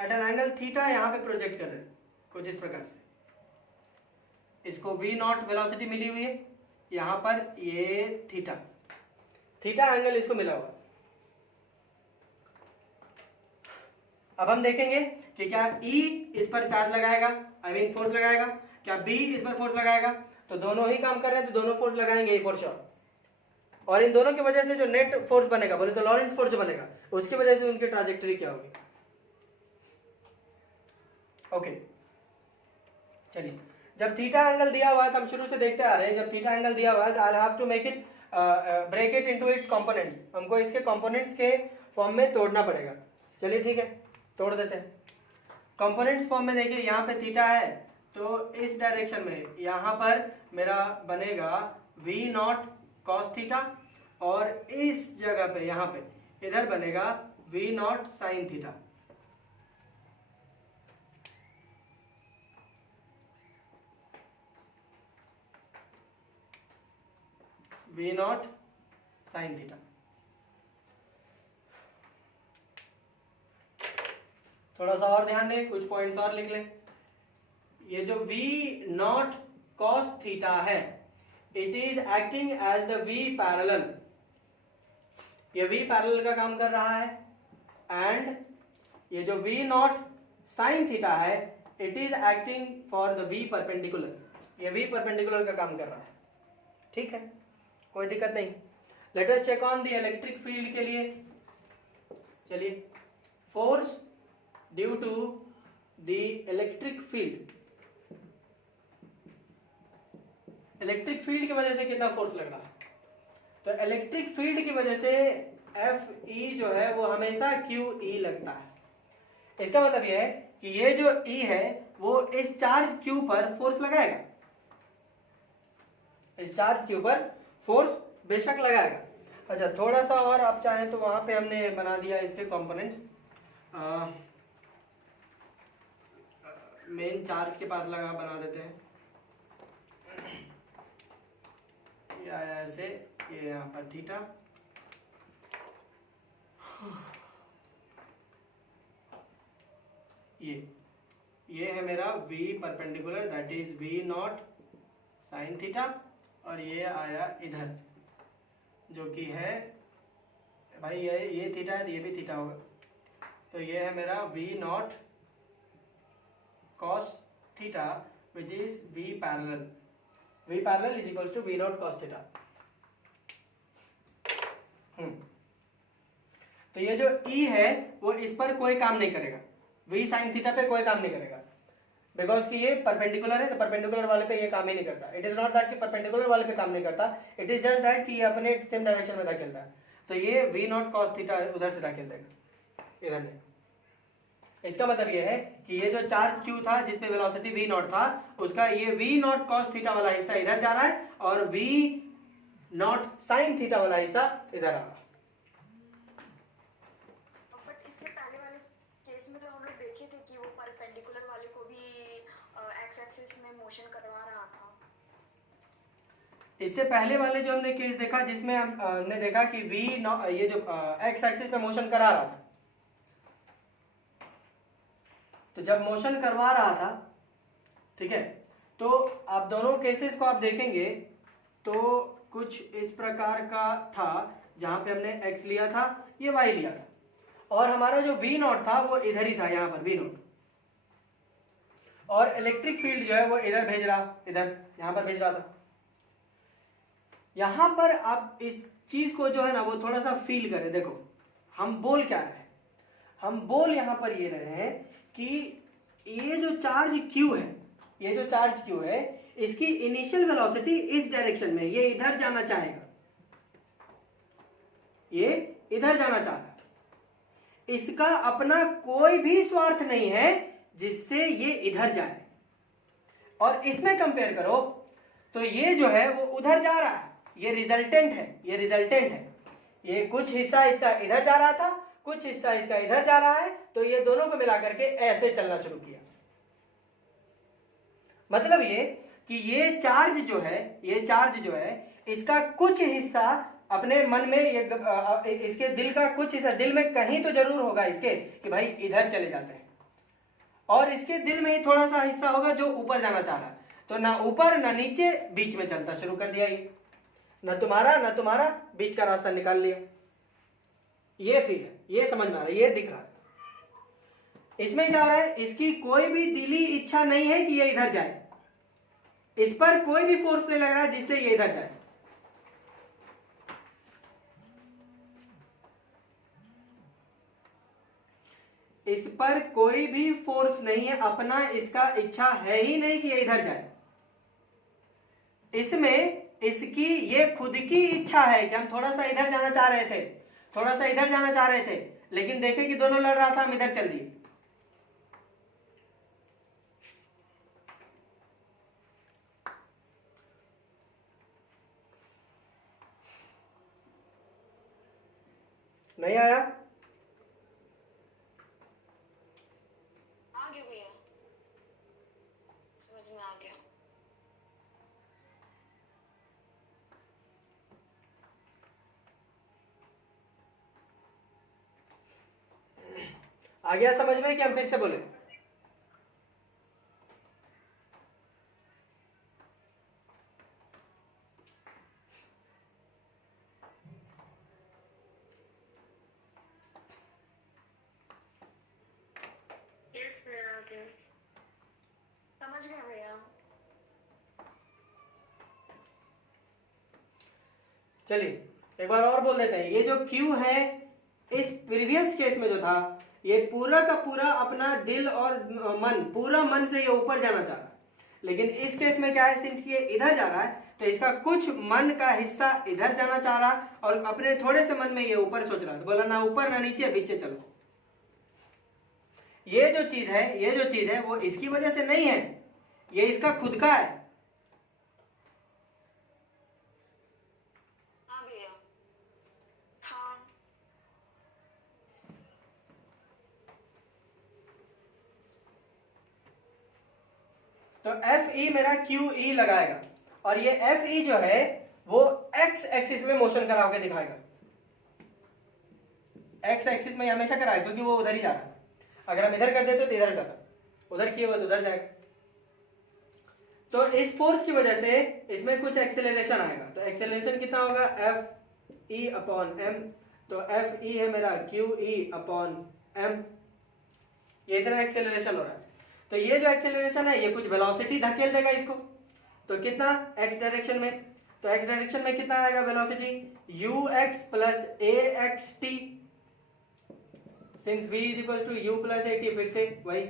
एट एन एंगल थीटा यहां पे प्रोजेक्ट कर रहे हैं कुछ इस प्रकार से. इसको v नॉट वेलोसिटी मिली हुई है यहां पर, ये थीटा थीटा एंगल इसको मिला हुआ. अब हम देखेंगे कि क्या E इस पर चार्ज लगाएगा, आई मीन फोर्स लगाएगा, क्या B इस पर फोर्स लगाएगा. तो दोनों ही काम कर रहे हैं तो दोनों फोर्स लगाएंगे फॉर श्योर. और इन दोनों की वजह से जो नेट फोर्स बनेगा, बोले तो लॉरेंस फोर्स जो बनेगा, उसकी वजह से उनकी ट्राजेक्टरी क्या होगी. ओके चलिए, जब थीटा एंगल दिया हुआ है तो हम शुरू से देखते आ रहे हैं. जब थीटा एंगल दिया हुआ है तो I have to make it break it into its components. हमको इसके कंपोनेंट्स के फॉर्म में तोड़ना पड़ेगा. चलिए ठीक है, तोड़ देते हैं. कंपोनेंट्स फॉर्म में देखिए, यहाँ पे थीटा है तो इस डायरेक्शन में यहाँ पर मेरा बनेगा v नॉट कॉस थीटा, और इस जगह पे यहाँ पे इधर बनेगा v not sine theta. v not sine theta. थोड़ा सा और ध्यान दें, कुछ पॉइंट्स और लिख लें. ये जो v नॉट कॉस थीटा है, it is acting as the v parallel. ये v पैरेलल का काम कर रहा है. एंड ये जो v नॉट साइन थीटा है, it is acting for the v perpendicular. ये v परपेंडिकुलर का काम कर रहा है. ठीक है, कोई दिक्कत नहीं. Let us check on the electric field के लिए. चलिए, force due to the electric field. Electric field की वजह से कितना फोर्स लग रहा है. तो इलेक्ट्रिक फील्ड की वजह से FE जो है वो हमेशा QE लगता है. इसका मतलब यह है कि ये जो E है वो इस चार्ज Q पर फोर्स लगाएगा. इस चार्ज Q पर फोर्स बेशक लगाएगा. अच्छा, थोड़ा सा और आप चाहें तो वहां पे हमने बना दिया इसके कंपोनेंट्स. मेन चार्ज के पास लगा बना देते हैं. या ऐसे, ये यहाँ पर थीटा, ये है मेरा v perpendicular, that is v not sine theta, और ये आया इधर जो कि है भाई ये थीटा है तो ये भी थीटा होगा. तो ये है मेरा v not cos theta which is v parallel. v parallel is equals to v not cos theta. तो ये जो E है वो इस पर कोई काम नहीं करेगा, v साइन थीटा पे कोई काम नहीं करेगा, बिकॉज कि ये परपेंडिकुलर है. तो परपेंडिकुलर वाले पे ये काम ही नहीं करता. इट इज नॉट दैट कि परपेंडिकुलर वाले पे काम नहीं करता, इट इज जस्ट दैट कि ये अपने सेम डायरेक्शन में धकेलता है. तो ये v नॉट cos थीटा उधर से धकेल देगा इधर नहीं. इसका मतलब ये है कि ये जो चार्ज Q था जिसपे वेलोसिटी v नॉट था, उसका ये v नॉट cos थीटा वाला हिस्सा इधर जा रहा है और v नॉट साइन थीटा वाला हिस्सा इधर आ रहा है. बट इससे पहले वाले केस में तो हम लोग देखे मोशन करवा रहा था। इससे पहले वाले जो हमने केस देखा जिसमें हमने देखा कि ये जो एक्स एक्सिस पे मोशन करा रहा था, तो जब मोशन करवा रहा था, ठीक है, तो आप दोनों केसेस को आप देखेंगे तो कुछ इस प्रकार का था, जहां पे हमने x लिया था, ये y लिया था, और हमारा जो v नॉट था वो इधर ही था, यहां पर v नॉट, और इलेक्ट्रिक फील्ड जो है वो इधर भेज रहा, इधर यहां पर भेज रहा था। यहां पर आप इस चीज को जो है ना वो थोड़ा सा फील करें। देखो हम बोल क्या रहे हैं, हम बोल यहां पर ये रहे हैं कि ये जो चार्ज q है, ये जो चार्ज q है, इसकी इनिशियल वेलोसिटी इस डायरेक्शन में, ये इधर जाना चाहेगा, ये इधर जाना चाह रहा है, इसका अपना कोई भी स्वार्थ नहीं है जिससे ये इधर जाए। और इसमें कंपेयर करो तो ये जो है वो उधर जा रहा है, ये रिजल्टेंट है, ये रिजल्टेंट है, ये कुछ हिस्सा इसका इधर जा रहा था, कुछ हिस्सा इसका इधर जा रहा है, तो ये दोनों को मिलाकर के ऐसे चलना शुरू किया। मतलब ये कि ये चार्ज जो है, ये चार्ज जो है, इसका कुछ हिस्सा अपने मन में, ये इसके दिल का कुछ हिस्सा, दिल में कहीं तो जरूर होगा इसके कि भाई इधर चले जाते हैं, और इसके दिल में ही थोड़ा सा हिस्सा होगा जो ऊपर जाना चाह रहा है, तो ना ऊपर ना नीचे, बीच में चलता शुरू कर दिया, ये ना तुम्हारा बीच का रास्ता निकाल लिया। ये फील है, ये समझ में आ रहा है, ये दिख रहा है। इसमें क्या हो रहा है, इसकी कोई भी दिली इच्छा नहीं है कि ये इधर जाए, इस पर कोई भी फोर्स नहीं लग रहा है जिससे ये इधर जाए। इस पर कोई भी फोर्स नहीं है, अपना इसका इच्छा है ही नहीं कि ये इधर जाए। इसमें इसकी ये खुद की इच्छा है कि हम थोड़ा सा इधर जाना चाह रहे थे, थोड़ा सा इधर जाना चाह रहे थे, लेकिन देखे कि दोनों लड़ रहा था, हम इधर चल दिए। नहीं आया? आ गया भैया, समझ में आ गया। आ गया समझ में कि हम फिर से बोले? समझ गया भैया। चलिए एक बार और बोल देते हैं। ये जो Q है, इस प्रीवियस केस में जो था, ये पूरा का पूरा अपना दिल और मन, पूरा मन से ये ऊपर जाना चाह रहा है, लेकिन इस केस में क्या है, सिंस ये इधर जा रहा है तो इसका कुछ मन का हिस्सा इधर जाना चाह रहा, और अपने थोड़े से मन में ये ऊपर सोच रहा, तो बोला ना ऊपर ना नीचे, बीचे चलो। ये जो चीज है वो इसकी वजह से नहीं है, ये इसका खुद का है। हाँ भैया। हाँ। तो FE मेरा QE लगाएगा, और ये FE जो है वो X एक्सिस में मोशन करा के दिखाएगा। X एक्सिस में हमेशा कराएगा क्योंकि वो उधर ही जा रहा है। अगर हम इधर कर देते तो इधर जाता, उधर किए हुए तो उधर जाएगा। तो इस फोर्स की वजह से इसमें कुछ एक्सेलरेशन आएगा, तो एक्सेलरेशन कितना होगा, FE अपॉन M। तो FE है मेरा QE अपॉन M, ये इतना एक्सेलरेशन हो रहा है। तो ये जो एक्सेलरेशन है ये कुछ वेलोसिटी धकेल देगा इसको, तो कितना, x डायरेक्शन में, तो x डायरेक्शन में कितना आएगा velocity, ux plus axt, since v is equal to u plus at, फिर से वही,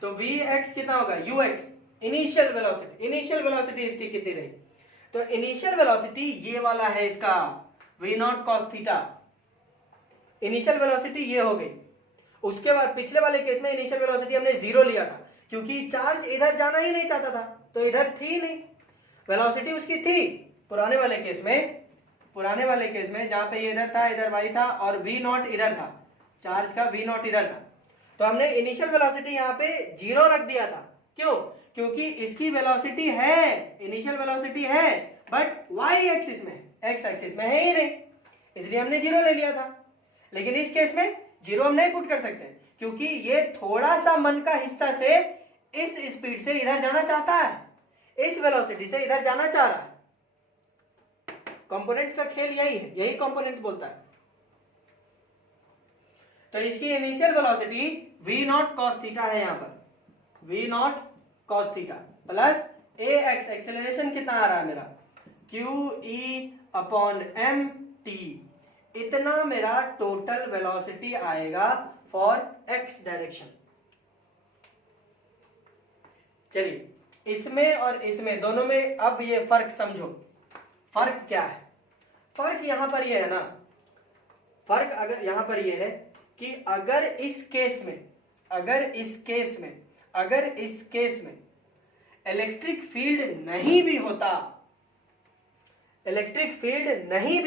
तो vx कितना होगा, ux initial velocity, initial velocity इसकी कितनी रही, तो इनिशियल वेलोसिटी ये वाला है इसका v not cos theta, initial velocity ये हो गई। उसके बाद पिछले वाले केस में इनिशियल वेलोसिटी हमने 0 लिया था, क्योंकि चार्ज इधर जाना ही नहीं चाहता था, तो इधर थी नहीं, वेलोसिटी उसकी थी पुराने वाले केस में जहां पे ये इधर था, इधर y था, और v नॉट इधर था, चार्ज का v नॉट इधर था, तो हमने इनिशियल वेलोसिटी यहाँ पे 0 रख दिया था। क्यों? क्योंकि इसकी वेलोसिटी है, इनिशियल वेलोसिटी है, बट वाई एक्सिस में, एक्स एक्सिस में है ही नहीं, इसलिए हमने 0 ले लिया था। लेकिन इस केस में 0 हम नहीं पुट कर सकते, क्योंकि ये थोड़ा सा मन का हिस्सा से इस स्पीड से इधर जाना चाहता है, इस वेलोसिटी से इधर जाना चाह रहा है। कंपोनेंट्स का खेल यही है, यही कंपोनेंट्स बोलता है। तो इसकी initial velocity v not cos theta है, यहां पर v not cos theta plus A X, acceleration कितना आ रहा है मेरा, Q E upon M T, इतना मेरा टोटल वेलोसिटी आएगा फॉर एक्स डायरेक्शन। चलिए, इसमें और इसमें दोनों में अब ये फर्क समझो। फर्क क्या है? फर्क यहां पर ये है ना, फर्क अगर यहां पर ये है कि अगर इस केस में इलेक्ट्रिक फील्ड नहीं भी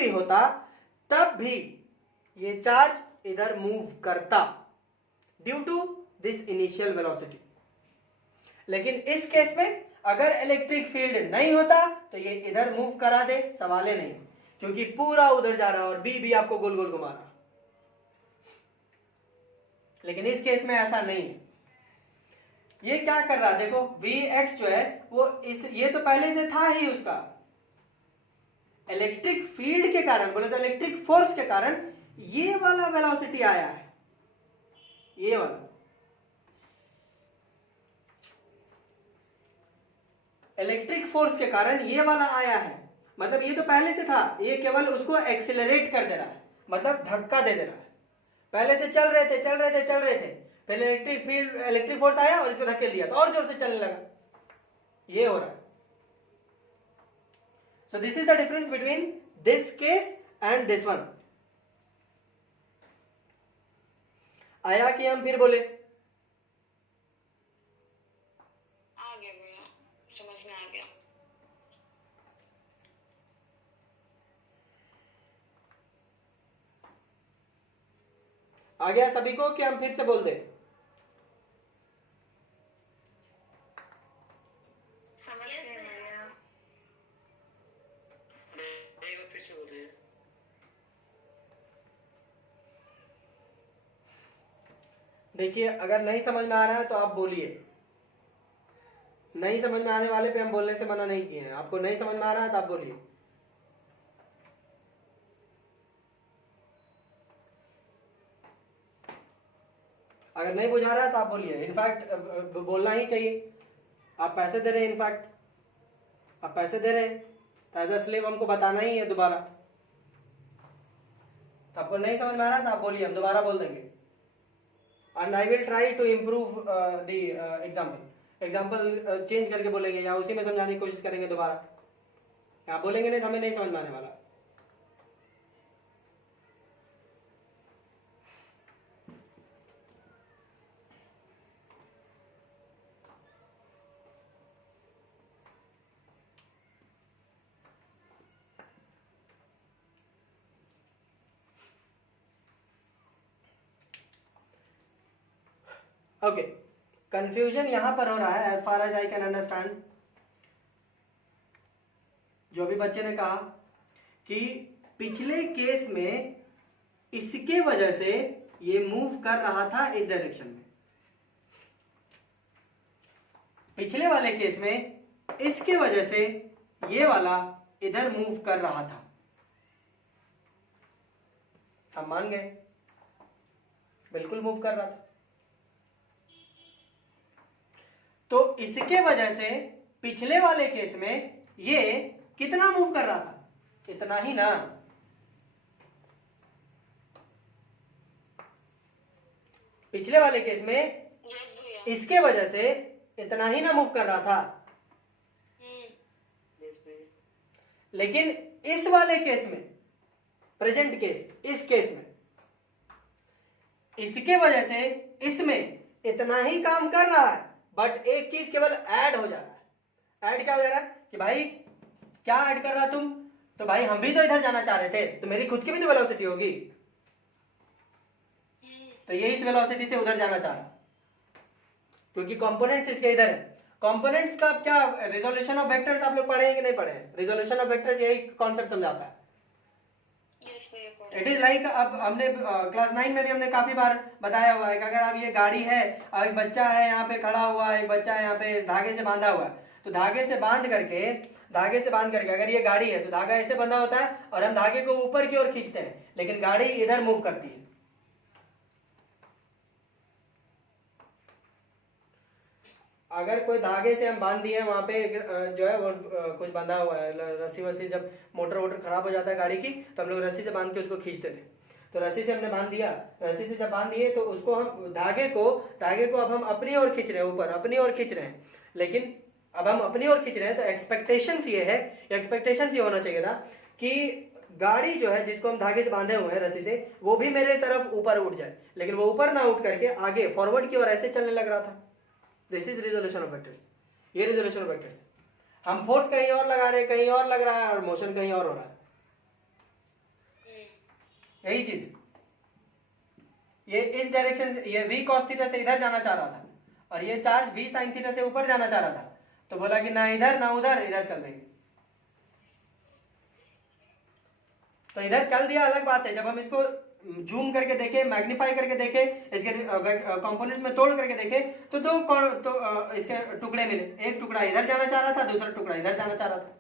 होता, तब भी ये चार्ज इधर मूव करता due to this initial velocity. लेकिन इस केस में अगर इलेक्ट्रिक फील्ड नहीं होता तो ये इधर मूव करा दे, सवाल ही नहीं, क्योंकि पूरा उधर जा रहा और बी भी आपको गोल गोल घुमा रहा। लेकिन इस केस में ऐसा नहीं है। ये क्या कर रहा है, देखो Vx जो है वो ये तो पहले से था ही, उसका इलेक्ट्रिक फील्ड के कारण, बोले तो इलेक्ट्रिक फोर्स के कारण ये वाला वेलोसिटी आया है, ये वाला इलेक्ट्रिक फोर्स के कारण ये वाला आया है। मतलब ये तो पहले से था, ये केवल उसको एक्सिलरेट कर दे रहा है, मतलब धक्का दे रहा है। पहले से चल रहे थे, फिर इलेक्ट्रिक फोर्स आया और इसको धक्के दिया तो और जोर से चलने लगा, ये हो रहा है। So this is the difference between this case and this one. आया कि हम फिर बोले? आ गया भैया, समझ में आ गया। आ गया सभी को कि हम फिर से बोल दे? समझ गए भैया। फिर से बोलिए। देखिए, अगर नहीं समझ में आ रहा है तो आप बोलिए। नहीं समझ में आने वाले पे हम बोलने से मना नहीं किए हैं। आपको नहीं समझ में आ रहा है तो आप बोलिए। अगर नहीं बुझा रहा है तो आप बोलिए। इनफैक्ट बोलना ही चाहिए। आप पैसे दे रहे हैं, इनफैक्ट आप पैसे दे रहे हैं तो एज अ स्लेव हमको बताना ही है दोबारा। तो आपको नहीं समझ में आ रहा है तो आप बोलिए, हम दोबारा बोल देंगे। And I will try to improve the example change करके बोलेंगे या उसी में समझाने की कोशिश करेंगे दोबारा। आप बोलेंगे नहीं तो हमें नहीं समझ में आने वाला। ओके, कंफ्यूजन यहां पर हो रहा है as far as I can understand. जो भी बच्चे ने कहा कि पिछले केस में इसके वजह से ये मूव कर रहा था इस डायरेक्शन में, पिछले वाले केस में इसके वजह से ये वाला इधर मूव कर रहा था। हम मान गए, बिल्कुल मूव कर रहा था। तो इसके वजह से पिछले वाले केस में ये कितना मूव कर रहा था? इतना ही ना। पिछले वाले केस में यस भैया। इसके वजह से इतना ही ना मूव कर रहा था। लेकिन इस वाले केस में, प्रेजेंट केस, इस केस में इसके वजह से इसमें इतना ही काम कर रहा है, बट एक चीज केवल ऐड हो जा रहा है। ऐड क्या हो जा रहा है कि भाई क्या ऐड कर रहा तुम? तो भाई हम भी तो इधर जाना चाह रहे थे, तो मेरी खुद की भी तो वेलोसिटी होगी। तो ये इस वेलोसिटी से उधर जाना चाह रहा, क्योंकि कंपोनेंट्स इसके इधर है कंपोनेंट्स का क्या रिजोल्यूशन ऑफ वेक्टर्स आप लोग पढ़े हैं कि नहीं पढ़े हैं? रिजोल्यूशन ऑफ वेक्टर्स यही कॉन्सेप्ट समझाता है। यस भैया पढ़ा। इट इज लाइक, अब हमने क्लास 9 में भी हमने काफी बार बताया हुआ है कि अगर आप ये गाड़ी है और एक बच्चा है यहाँ पे खड़ा हुआ है, एक बच्चा है यहाँ पे धागे से बांधा हुआ है, तो धागे से बांध करके अगर ये गाड़ी है तो धागा ऐसे बंधा होता है और हम धागे को ऊपर की ओर खींचते हैं, लेकिन गाड़ी इधर मूव करती है। अगर कोई धागे से हम बांध दिए वहां पे जो है वो कुछ बंधा हुआ है, रस्सी वस्सी, जब मोटर वोटर खराब हो जाता है गाड़ी की तो हम लोग रस्सी से बांध के उसको खींचते थे। तो रस्सी से हमने बांध दिया, रस्सी से जब बांध दिए तो उसको हम धागे को अब हम अपनी ओर खींच रहे हैं, ऊपर अपनी ओर खींच रहे हैं। लेकिन अब हम अपनी ओर खींच रहे हैं तो एक्सपेक्टेशन ये होना चाहिए ना कि गाड़ी जो है जिसको हम धागे से बांधे हुए हैं रस्सी से, वो भी मेरे तरफ ऊपर उठ जाए, लेकिन वो ऊपर ना उठ करके आगे फॉरवर्ड की ओर ऐसे चलने लग रहा था। This is resolution of vectors. ये रिजोल्यूशन ऑफ वेक्टर्स, हम फोर्स कहीं और लगा रहे हैं, कहीं और लग रहा है और मोशन कहीं और हो रहा है। यही चीज है। ये इस डायरेक्शन, ये v cos थीटा से इधर जाना चाह रहा था और ये चार्ज v sin थीटा से ऊपर जाना चाह रहा था, तो बोला कि ना इधर ना उधर, इधर चल रही है। तो इधर चल दिया, अलग बात है। जब हम इसको जूम करके देखें, मैग्नीफाई करके देखें, इसके कंपोनेंट्स में तोड़ करके देखें तो इसके टुकड़े मिले। एक टुकड़ा इधर जाना चाह रहा था, दूसरा टुकड़ा इधर जाना चाह रहा था।